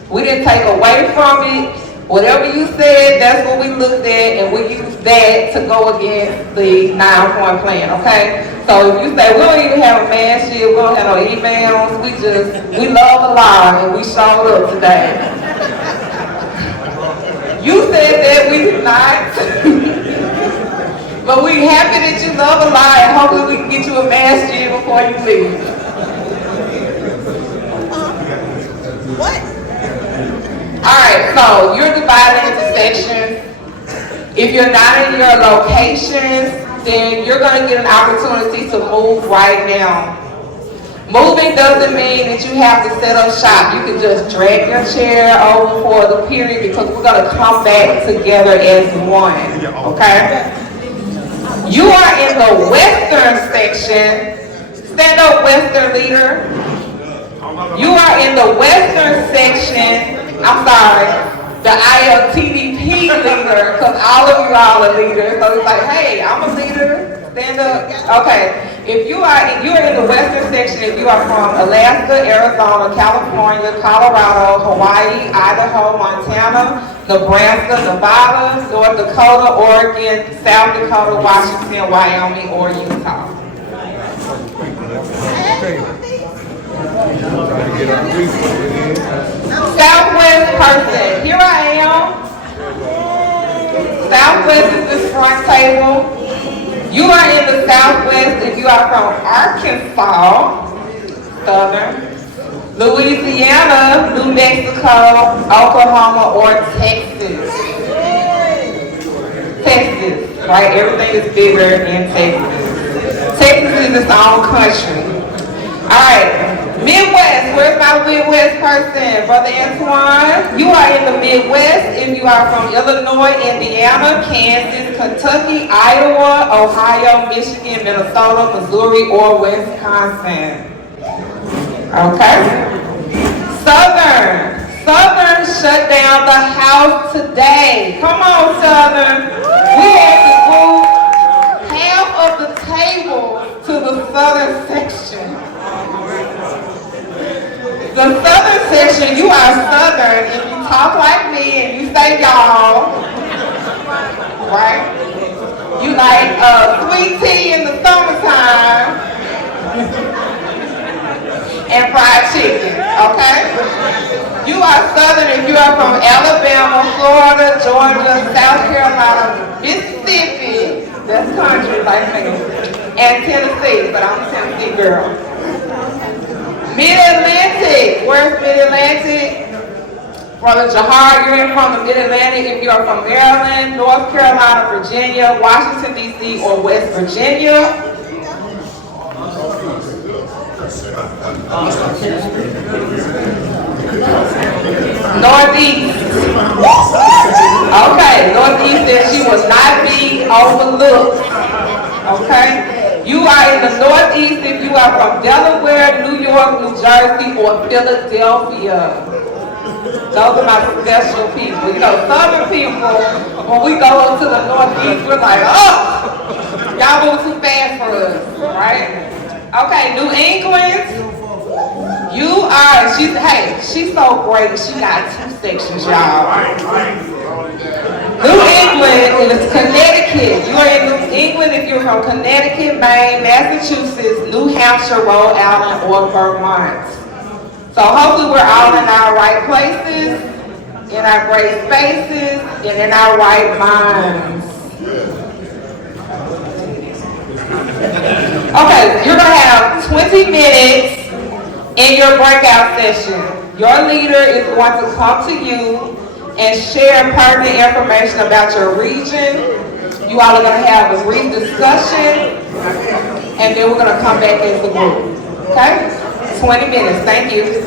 We didn't take away from it. Whatever you said, that's what we looked at, and we used that to go against the 9-point plan, okay? So if you say, we don't even have a masjid, we don't have no emails, we love Allah, and we showed up today. You said that, we did not. But we're happy that you love Allah, and hopefully we can get you a masjid before you leave. What? Alright, so you're divided into sections. If you're not in your locations, then you're going to get an opportunity to move right now. Moving doesn't mean that you have to set up shop. You can just drag your chair over for the period because we're going to come back together as one. Okay? You are in the Western section. Stand up, Western leader. You are in the Western section. I'm sorry, the ILTDP leader, because all of you all are leaders. So it's like, hey, I'm a leader. Stand up. Okay. If you are in the Western section, if you are from Alaska, Arizona, California, Colorado, Hawaii, Idaho, Montana, Nebraska, Nevada, North Dakota, Oregon, South Dakota, Washington, Wyoming, or Utah. Southwest person, here I am. Southwest is this front table. You are in the Southwest if you are from Arkansas, Southern, Louisiana, New Mexico, Oklahoma, or Texas. Texas, right? Everything is bigger in Texas. Texas is its own country. All right. Midwest, where's my Midwest person? Brother Antoine, you are in the Midwest if you are from Illinois, Indiana, Kansas, Kentucky, Iowa, Ohio, Michigan, Minnesota, Missouri, or Wisconsin. Okay? Southern. Southern shut down the house today. Come on, Southern. We had to move half of the table to the Southern section. The Southern section, you are Southern if you talk like me and you say y'all, right? You like sweet tea in the summertime and fried chicken, okay? You are Southern if you are from Alabama, Florida, Georgia, South Carolina, Mississippi, that's country like me, and Tennessee, but I'm a Tennessee girl. Mid-Atlantic, where's Mid-Atlantic? Brother Jahar, you're in from the Mid-Atlantic if you are from Maryland, North Carolina, Virginia, Washington, D.C., or West Virginia. Northeast. Okay, Northeast says she will not be overlooked. Okay? You are in the Northeast if you are from Delaware, New York, New Jersey, or Philadelphia. Those are my special people. You know, Southern people, when we go up to the Northeast, we're like, oh, y'all move too fast for us, right? Okay, New England. You are, she's so great. She got 2 sections, y'all. New England is Connecticut. You are in New England if you're from Connecticut, Maine, Massachusetts, New Hampshire, Rhode Island, or Vermont. So hopefully we're all in our right places, in our great spaces, and in our right minds. Okay, you're going to have 20 minutes in your breakout session. Your leader is going to come to you and share pertinent information about your region. You all are going to have a brief discussion, and then we're going to come back as a group. Okay? 20 minutes. Thank you.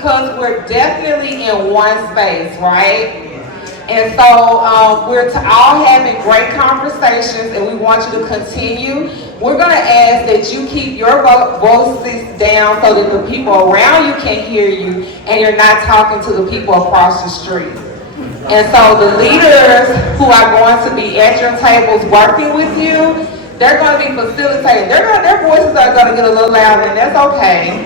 because we're definitely in one space, right? And so we're all having great conversations, and we want you to continue. We're going to ask that you keep your voices down so that the people around you can hear you, and you're not talking to the people across the street. And so the leaders who are going to be at your tables working with you, they're going to be facilitating. Their voices are going to get a little louder, and that's okay.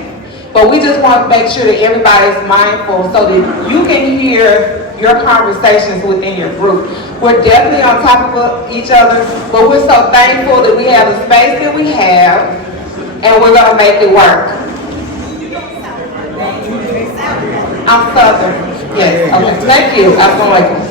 But we just want to make sure that everybody's mindful so that you can hear your conversations within your group. We're definitely on top of each other, but we're so thankful that we have the space that we have, and we're going to make it work. I'm Southern. Yes, okay. Thank you. Assalamualaikum.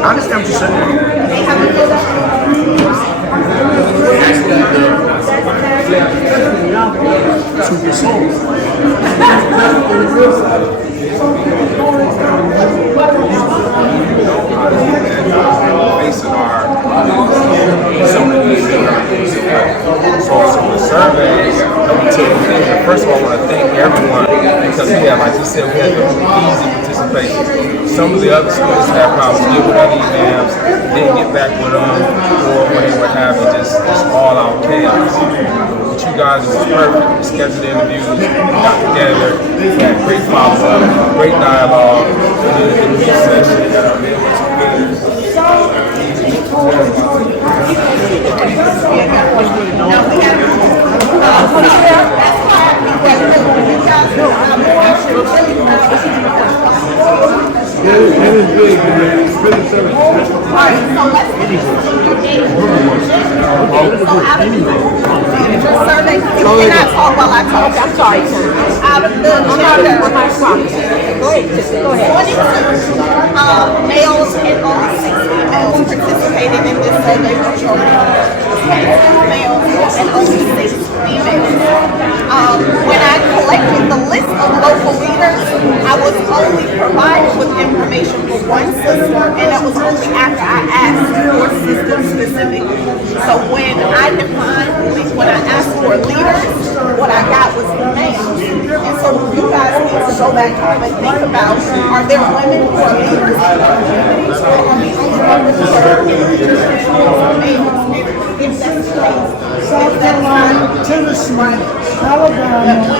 I understand what you're saying. To your soul. Basing our some of these so the survey that we took, first of all, I want to thank everyone because we have, like you said, we had the easy participation. Some of the other students had problems getting with other exams, didn't get back with them, or when they were having just all out chaos. But you guys, it was perfect. We scheduled interviews, got together, had great follow-up, great dialogue, did a good session that our members Survey, you cannot talk while I talk. I'm sorry. Out of the chapter, go ahead. 22 males and only 6 females participated in this survey for children. 22 males and only 6 females. When I collected the list of local leaders, I was only provided with information for one sister, and that was only after I asked for sister specifically. So when I asked for leaders, what I got was males. And so you guys need to go back home and think about, are there women who are leaders in our communities, or are we only representing males? If that's the case, South Carolina, Tennessee, Alabama,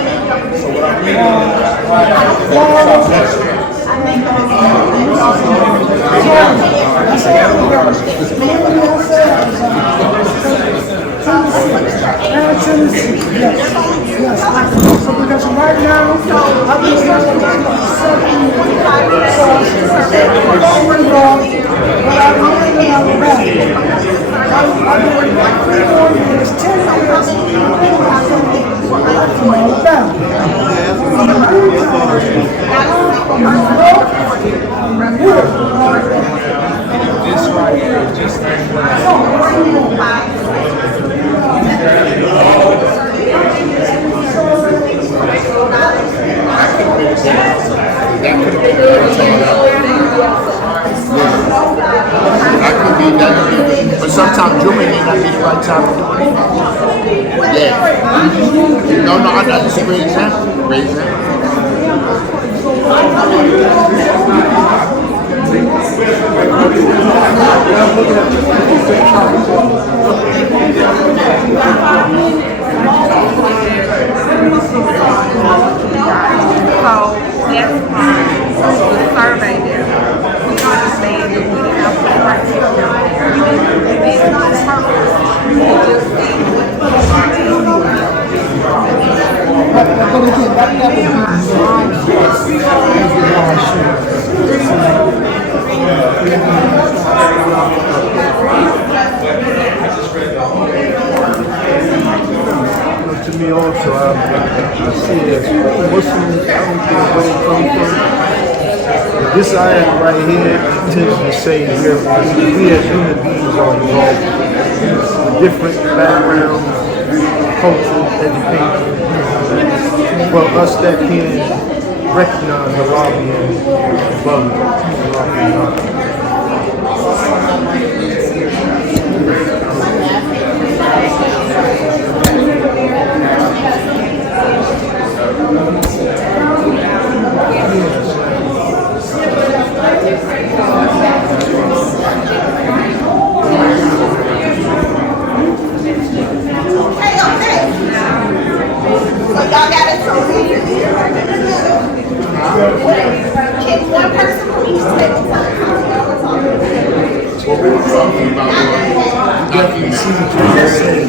Tennessee, yes. So because right now, I've been working on 7 but I'm only in Alabama. I've been like 3 more years, 10 years, from Alabama. this right here is just But sometimes Juma may not be the right time to do it. Yeah. No, that's a great example. Great example. This item right here intentionally say here, we as human beings are involved with different backgrounds, culture, education. For us that can recognize the lobbying above So y'all got it. Can one person from each table talk? What we were talking about was, definitely see what you just said.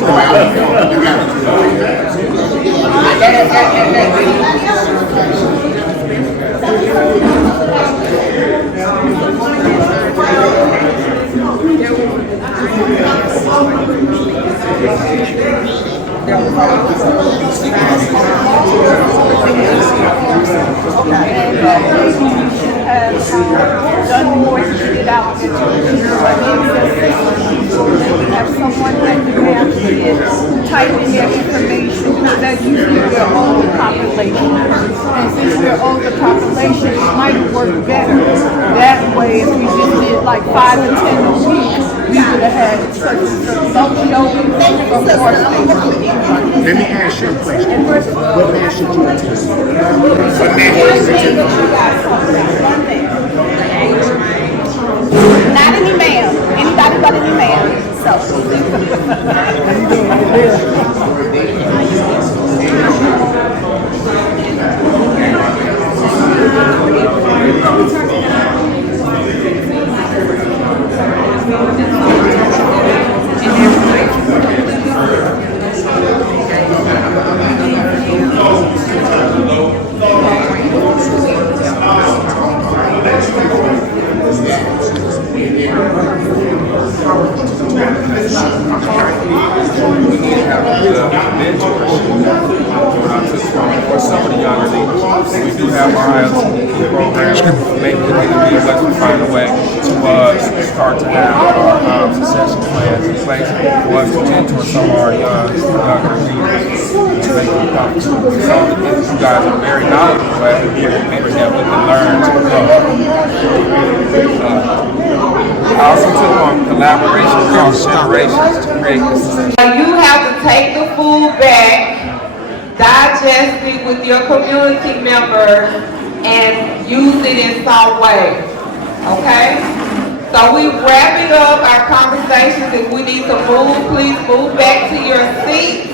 Done more to get out there. Have someone that you have to type in their information that you see your older population. And since we're older population, it might work better. That way, if we just did like 5 to 10 a week, we would have had such some showing from more stations. Let me ask you a question. What match should you attend? What match should you attend? Not any ma'am. Anybody but any ma'am. So. For some of the younger leaders, we do have our ILTDP program. Maybe we can find a way to start to have our succession plans in place for us to mentor some of our younger leaders to make them comfortable. So you guys are very knowledgeable at it, maybe that we can learn to grow. I also took on collaboration across generations to create this. You have to take the food back, digest it with your community members, and use it in some way. Okay? So we wrapping up our conversations. If we need to move, please move back to your seats.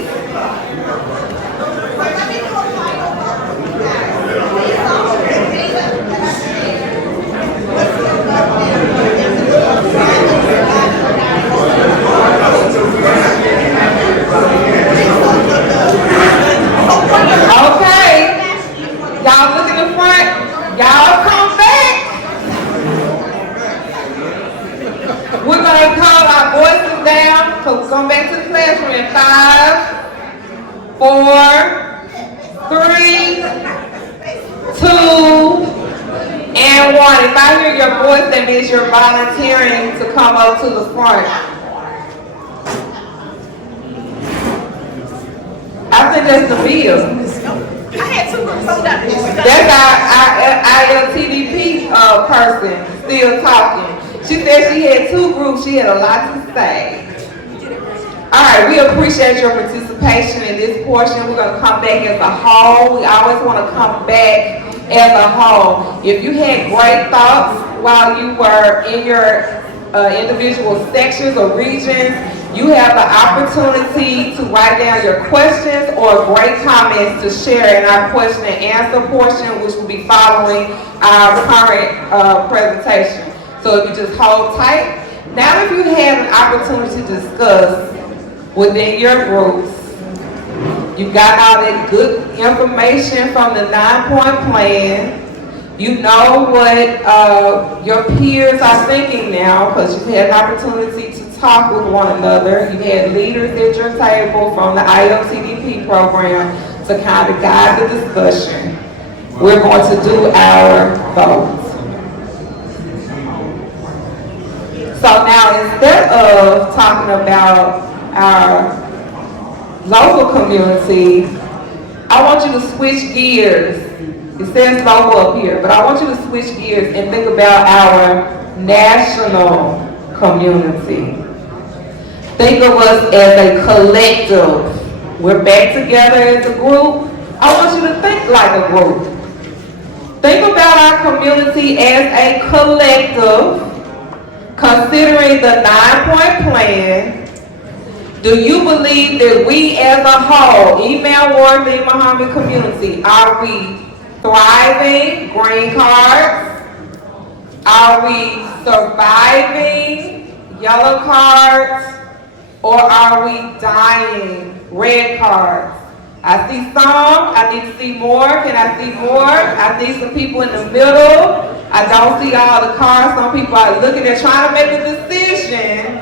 Okay, y'all look in the front, y'all come back. We're gonna call our voices down, so come back to the classroom in 5, 4, 3, 2, and 1. If I hear your voice, that means you're volunteering to come up to the front. I think that's the bill. I had 2 groups. Hold on. That's our ILTDP person still talking. She said she had 2 groups. She had a lot to say. All right, we appreciate your participation in this portion. We're going to come back as a whole. We always want to come back as a whole. If you had great thoughts while you were in your individual sections or regions, you have the opportunity to write down your questions or great comments to share in our question and answer portion, which will be following our current presentation. So if you just hold tight. Now if you have an opportunity to discuss within your groups, you got all that good information from the 9-point plan. You know what your peers are thinking now because you've had an opportunity to talk with one another. You had leaders at your table from the ILTDP program to kind of guide the discussion. We're going to do our vote. So now instead of talking about our local community, I want you to switch gears. It says local up here, but I want you to switch gears and think about our national community. Think of us as a collective. We're back together as a group. I want you to think like a group. Think about our community as a collective, considering the 9-point plan. Do you believe that we as a whole, Email Worthy Muhammad community, are we thriving, green cards? Are we surviving, yellow cards? Or are we dying, red cards? I see some, I need to see more. Can I see more? I see some people in the middle. I don't see all the cards. Some people are looking, they're trying to make a decision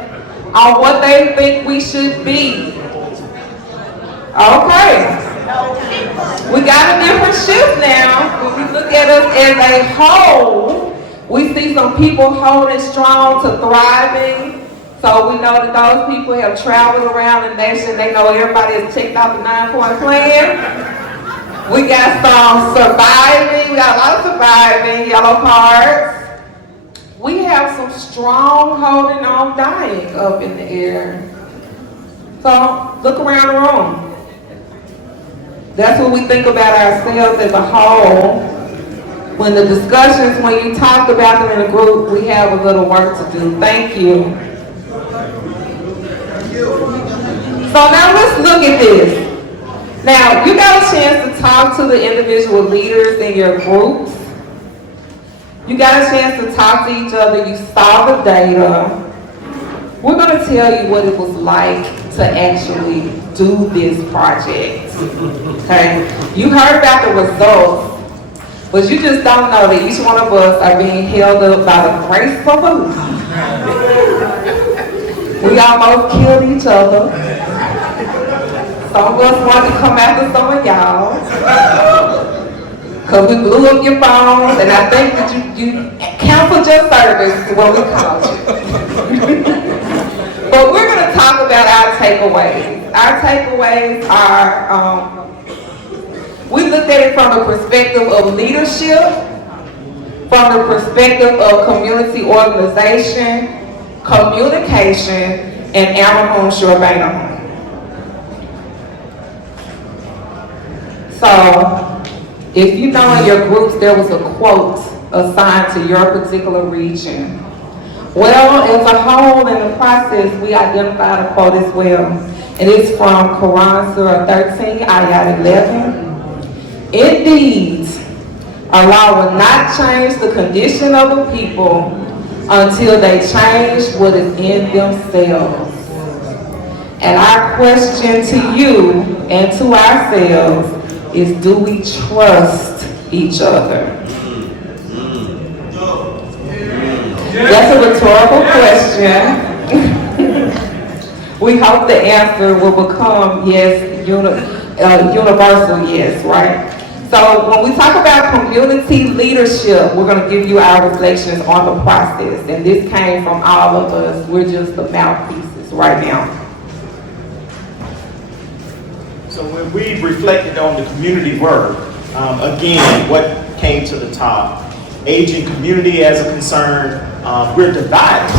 on what they think we should be. Okay. We got a different shift now. When we look at us as a whole, we see some people holding strong to thriving. So we know that those people have traveled around the nation. They know everybody has checked out the 9-point plan. We got some surviving. We got a lot of surviving, yellow cards. We have some strong holding on dying up in the air. So look around the room. That's what we think about ourselves as a whole. When the discussions, when you talk about them in a group, we have a little work to do. Thank you. So now let's look at this. Now, you got a chance to talk to the individual leaders in your groups. You got a chance to talk to each other. You saw the data. We're going to tell you what it was like to actually do this project. Okay? You heard about the results, but you just don't know that each one of us are being held up by the grace of Allah. We almost killed each other. Some of us wanted to come after some of y'all. Because we blew up your phones, and I think that you canceled your service when we called you. But we're going to talk about our takeaways. Our takeaways are, we looked at it from the perspective of leadership, from the perspective of community organization, communication, and Amahon Shorbainahon. So, if you know in your groups there was a quote assigned to your particular region, well, as a whole in the process, we identified a quote as well. And it's from Quran Surah 13, Ayat 11. Indeed, Allah will not change the condition of a people until they change what is in themselves. And our question to you and to ourselves is, do we trust each other? That's a rhetorical question. We hope the answer will become yes, universal yes, right? So when we talk about community leadership, we're going to give you our reflections on the process. And this came from all of us. We're just the mouthpieces right now. So when we reflected on the community work, again, what came to the top? Aging community as a concern, we're divided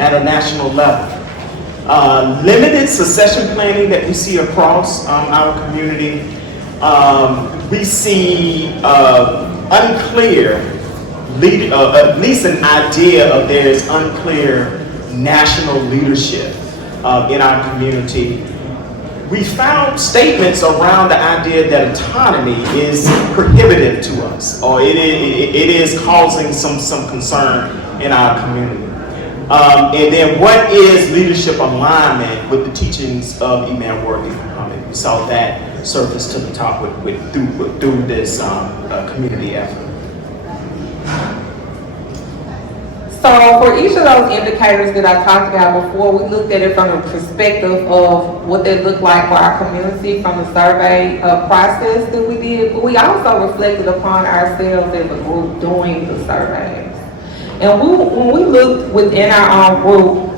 at a national level. Limited succession planning that we see across our community. We see unclear, at least an idea of there is unclear national leadership in our community. We found statements around the idea that autonomy is prohibitive to us, or it is causing some concern in our community. And then what is leadership alignment with the teachings of Imam Worthy Muhammad? We saw that surface to the top through this community effort. So for each of those indicators that I talked about before, we looked at it from the perspective of what they look like for our community from the survey process that we did, but we also reflected upon ourselves as a group doing the surveys. And when we looked within our own group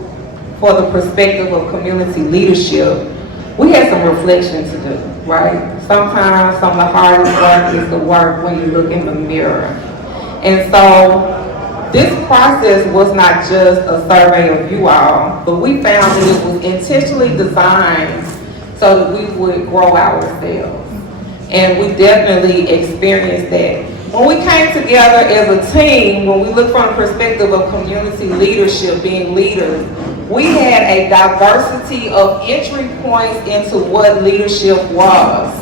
for the perspective of community leadership, we had some reflection to do, right? Sometimes some of the hardest work is the work when you look in the mirror. And so this process was not just a survey of you all, but we found that it was intentionally designed so that we would grow ourselves. And we definitely experienced that. When we came together as a team, when we look from the perspective of community leadership, being leaders, we had a diversity of entry points into what leadership was.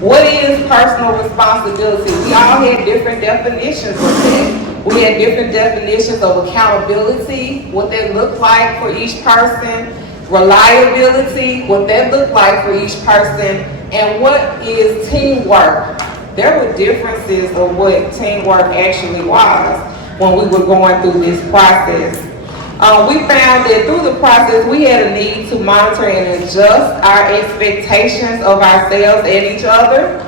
What is personal responsibility? We all had different definitions of that. We had different definitions of accountability, what that looked like for each person, reliability, what that looked like for each person, and what is teamwork. There were differences of what teamwork actually was when we were going through this process. We found that through the process, we had a need to monitor and adjust our expectations of ourselves and each other.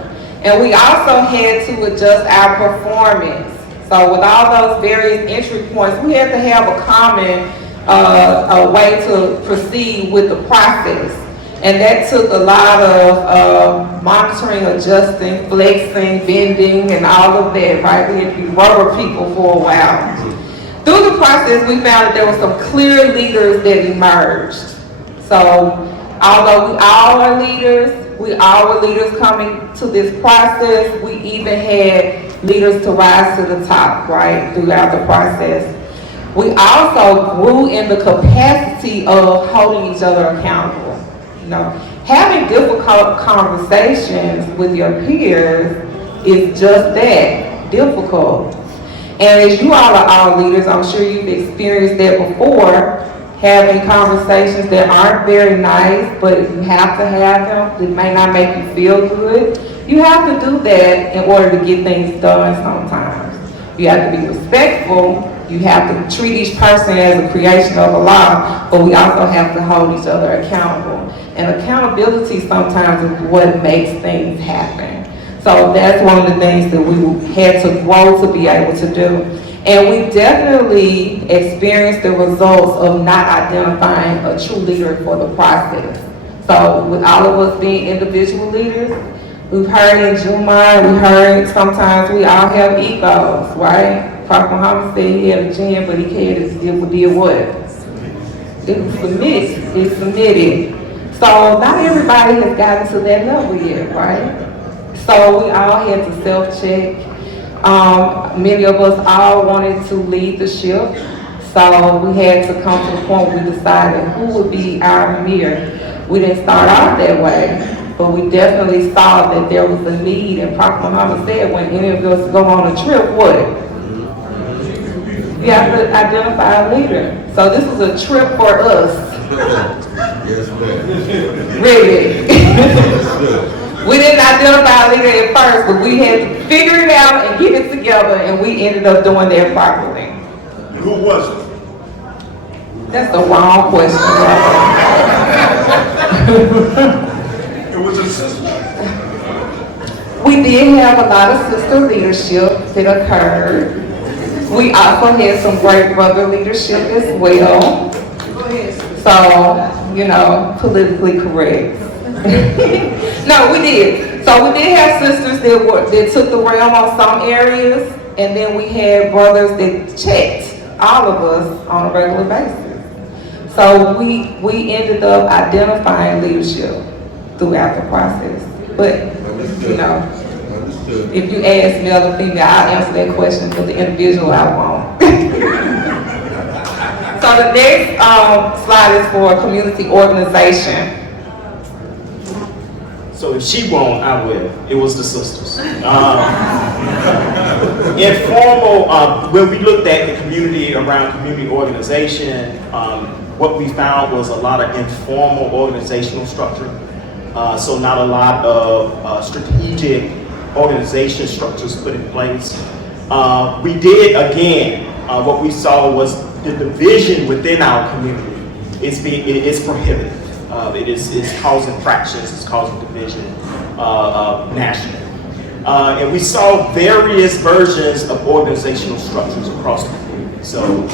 And we also had to adjust our performance. So with all those various entry points, we had to have a common way to proceed with the process. And that took a lot of monitoring, adjusting, flexing, bending, and all of that, right? We had to be rubber people for a while. Through the process, we found that there were some clear leaders that emerged. So although we all are leaders, we all were leaders coming to this process, we even had leaders to rise to the top, right, throughout the process. We also grew in the capacity of holding each other accountable. You know, having difficult conversations with your peers is just that, difficult. And as you all are all leaders, I'm sure you've experienced that before, having conversations that aren't very nice, but you have to have them. It may not make you feel good. You have to do that in order to get things done sometimes. You have to be respectful. You have to treat each person as a creation of Allah, but we also have to hold each other accountable. And accountability sometimes is what makes things happen. So that's one of the things that we had to grow to be able to do. And we definitely experienced the results of not identifying a true leader for the process. So with all of us being individual leaders, we've heard in Jumar, we heard sometimes we all have egos, right? Prophet Muhammad said he had a jinn, but he did what? It was submitted. It's submitted. So not everybody has gotten to that level yet, right? So we all had to self-check. Many of us all wanted to lead the ship. So we had to come to the point where we decided who would be our emir. We didn't start out that way, but we definitely saw that there was a need. And Prophet Muhammad said when any of us go on a trip, what? You have to identify a leader. So this was a trip for us. Yes, ma'am. Really. We didn't identify a leader at first, but we had to figure it out and get it together, and we ended up doing that properly. Who was it? That's the wrong question. It was a sister. We did have a lot of sister leadership that occurred. We also had some great brother leadership as well. So, you know, politically correct. No, we did. So we did have sisters that took the realm on some areas, and then we had brothers that checked all of us on a regular basis. So we ended up identifying leadership throughout the process. But, you know, if you ask male or female, I'll answer that question. For the individual, I won't. So the next slide is for community organization. So if she won't, I will. It was the sisters. Informal, when we looked at the community around community organization, what we found was a lot of informal organizational structure. So not a lot of strategic organization structures put in place. We did, again, what we saw was the division within our community is prohibited. It's causing fractions, it's causing division nationally. And we saw various versions of organizational structures across the community. So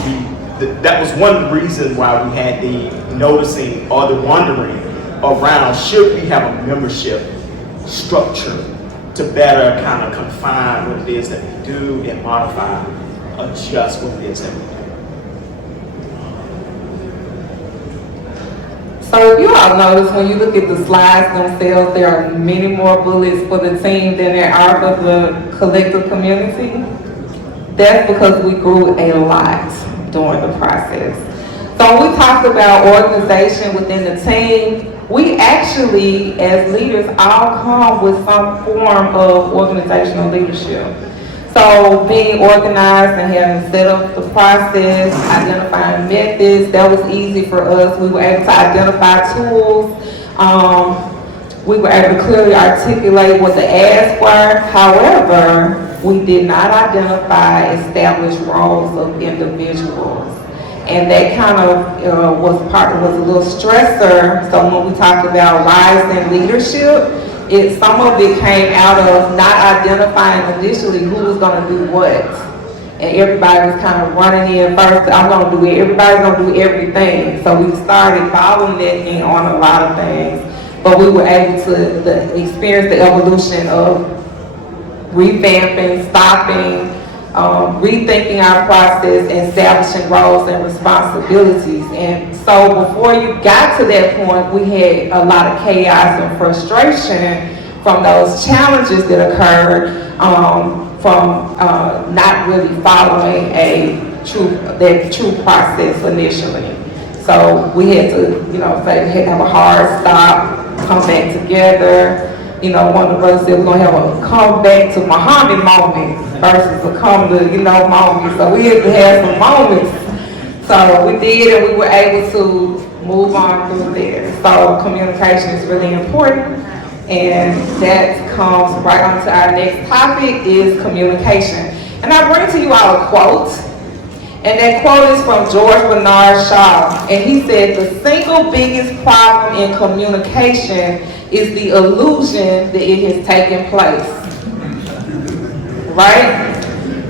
that was one of the reasons why we had the noticing or the wondering around, should we have a membership structure to better kind of confine what it is that we do and modify, adjust what it is that we do. So if you all notice, when you look at the slides themselves, there are many more bullets for the team than there are for the collective community. That's because we grew a lot during the process. So when we talked about organization within the team, we actually, as leaders, all come with some form of organizational leadership. So being organized and having set up the process, identifying methods, that was easy for us. We were able to identify tools. We were able to clearly articulate what the asks were. However, we did not identify established roles of individuals. And that kind of was a little stressor. So when we talked about rising leadership, some of it came out of not identifying initially who was going to do what. And everybody was kind of running in first. I'm going to do it. Everybody's going to do everything. So we started bottlenecking on a lot of things. But we were able to experience the evolution of revamping, stopping, rethinking our process, and establishing roles and responsibilities. And so before you got to that point, we had a lot of chaos and frustration from those challenges that occurred from not really following that true process initially. So we had to, say we had to have a hard stop, come back together. One of the brothers said we're going to have a come back to Muhammad moment versus a come to, moment. So we had to have some moments. So we did, and we were able to move on through there. So communication is really important. And that comes right on to our next topic, is communication. And I bring to you all a quote. And that quote is from George Bernard Shaw. And he said, the single biggest problem in communication is the illusion that it has taken place. Right?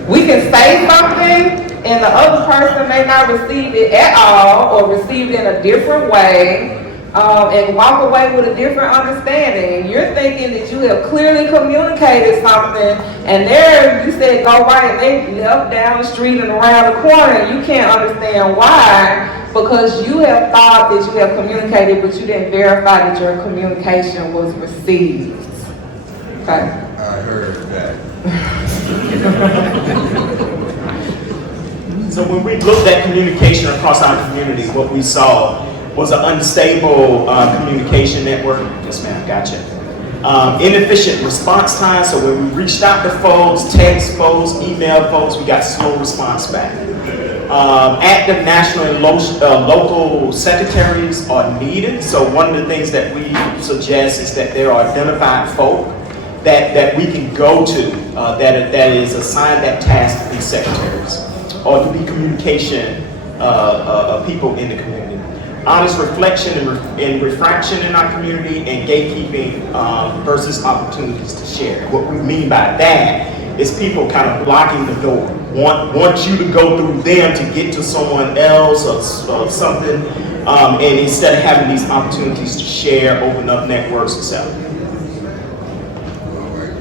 We can say something and the other person may not receive it at all, or receive it in a different way, and walk away with a different understanding. And you're thinking that you have clearly communicated something, and there you said go right, and they left down the street and around the corner, and you can't understand why, because you have thought that you have communicated, but you didn't verify that your communication was received. Okay? I heard that. So when we looked at communication across our community, what we saw was an unstable communication network. Yes, ma'am, gotcha. Inefficient response time. So when we reached out to folks, text folks, email folks, we got slow response back. Active national and local secretaries are needed. So one of the things that we suggest is that there are identified folk that we can go to that is assigned that task to be secretaries or to be communication people in the community. Honest reflection and refraction in our community, and gatekeeping versus opportunities to share. What we mean by that is people kind of blocking the door. Want you to go through them to get to someone else or something, and instead of having these opportunities to share, open up networks, etc.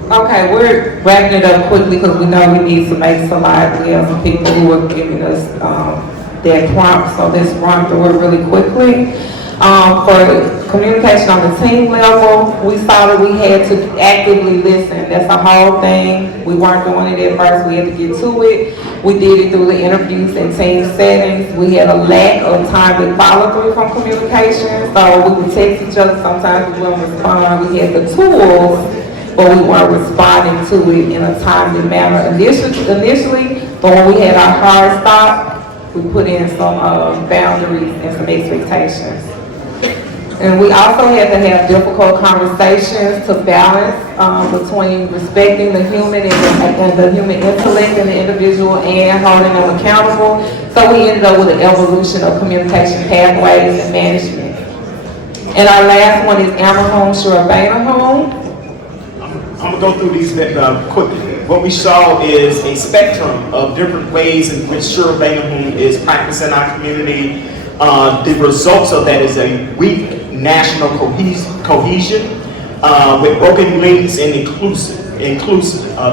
Okay, we're wrapping it up quickly because we know we need to make some live. We have some people who are giving us their prompts, so let's run through it really quickly. For communication on the team level, we saw that we had to actively listen. That's the whole thing. We weren't doing it at first. We had to get to it. We did it through the interviews and team settings. We had a lack of timely follow-through from communication, so we would text each other. Sometimes we wouldn't respond. We had the tools, but we weren't responding to it in a timely manner initially. But when we had our hard stop, we put in some boundaries and some expectations. And we also had to have difficult conversations to balance between respecting the human and the human intellect and the individual and holding them accountable. So we ended up with an evolution of communication pathways and management. And our last one is Amber Home, Shurabana Home. I'm gonna go through these quickly. What we saw is a spectrum of different ways in which surveying is practiced in our community. The results of that is a weak national cohesion with broken links and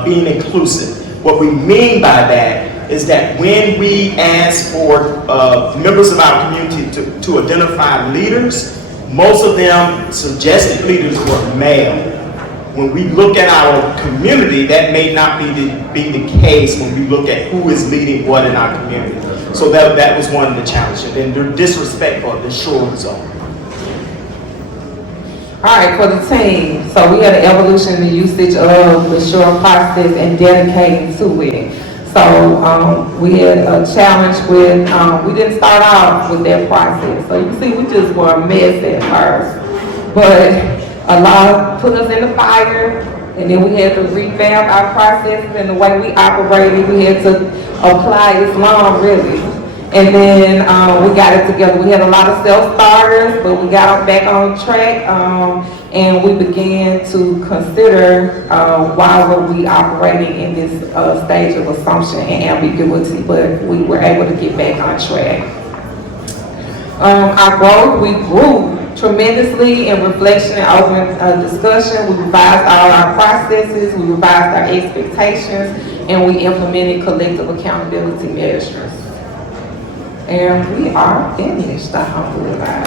being inclusive. What we mean by that is that when we ask for members of our community to identify leaders, most of them suggested leaders were male. When we look at our community, that may not be the case when we look at who is leading what in our community. So that was one of the challenges. And they're disrespectful of the shore zone. All right, for the team, so we had an evolution in the usage of the shore process and dedicating to it. So we had a challenge with, we didn't start off with that process. So you see, we just were a mess at first. But a lot put us in the fire, and then we had to revamp our processes and the way we operated. We had to apply Islam, really. And then we got it together. We had a lot of self-starters, but we got back on track, and we began to consider why were we operating in this stage of assumption and ambiguity, but we were able to get back on track. Our growth, we grew tremendously in reflection and open discussion. We revised all our processes, we revised our expectations, and we implemented collective accountability measures. And we are finished, alhamdulillah.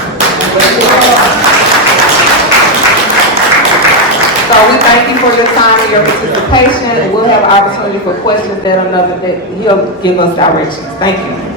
So we thank you for your time and your participation, and we'll have an opportunity for questions that he'll give us directions. Thank you.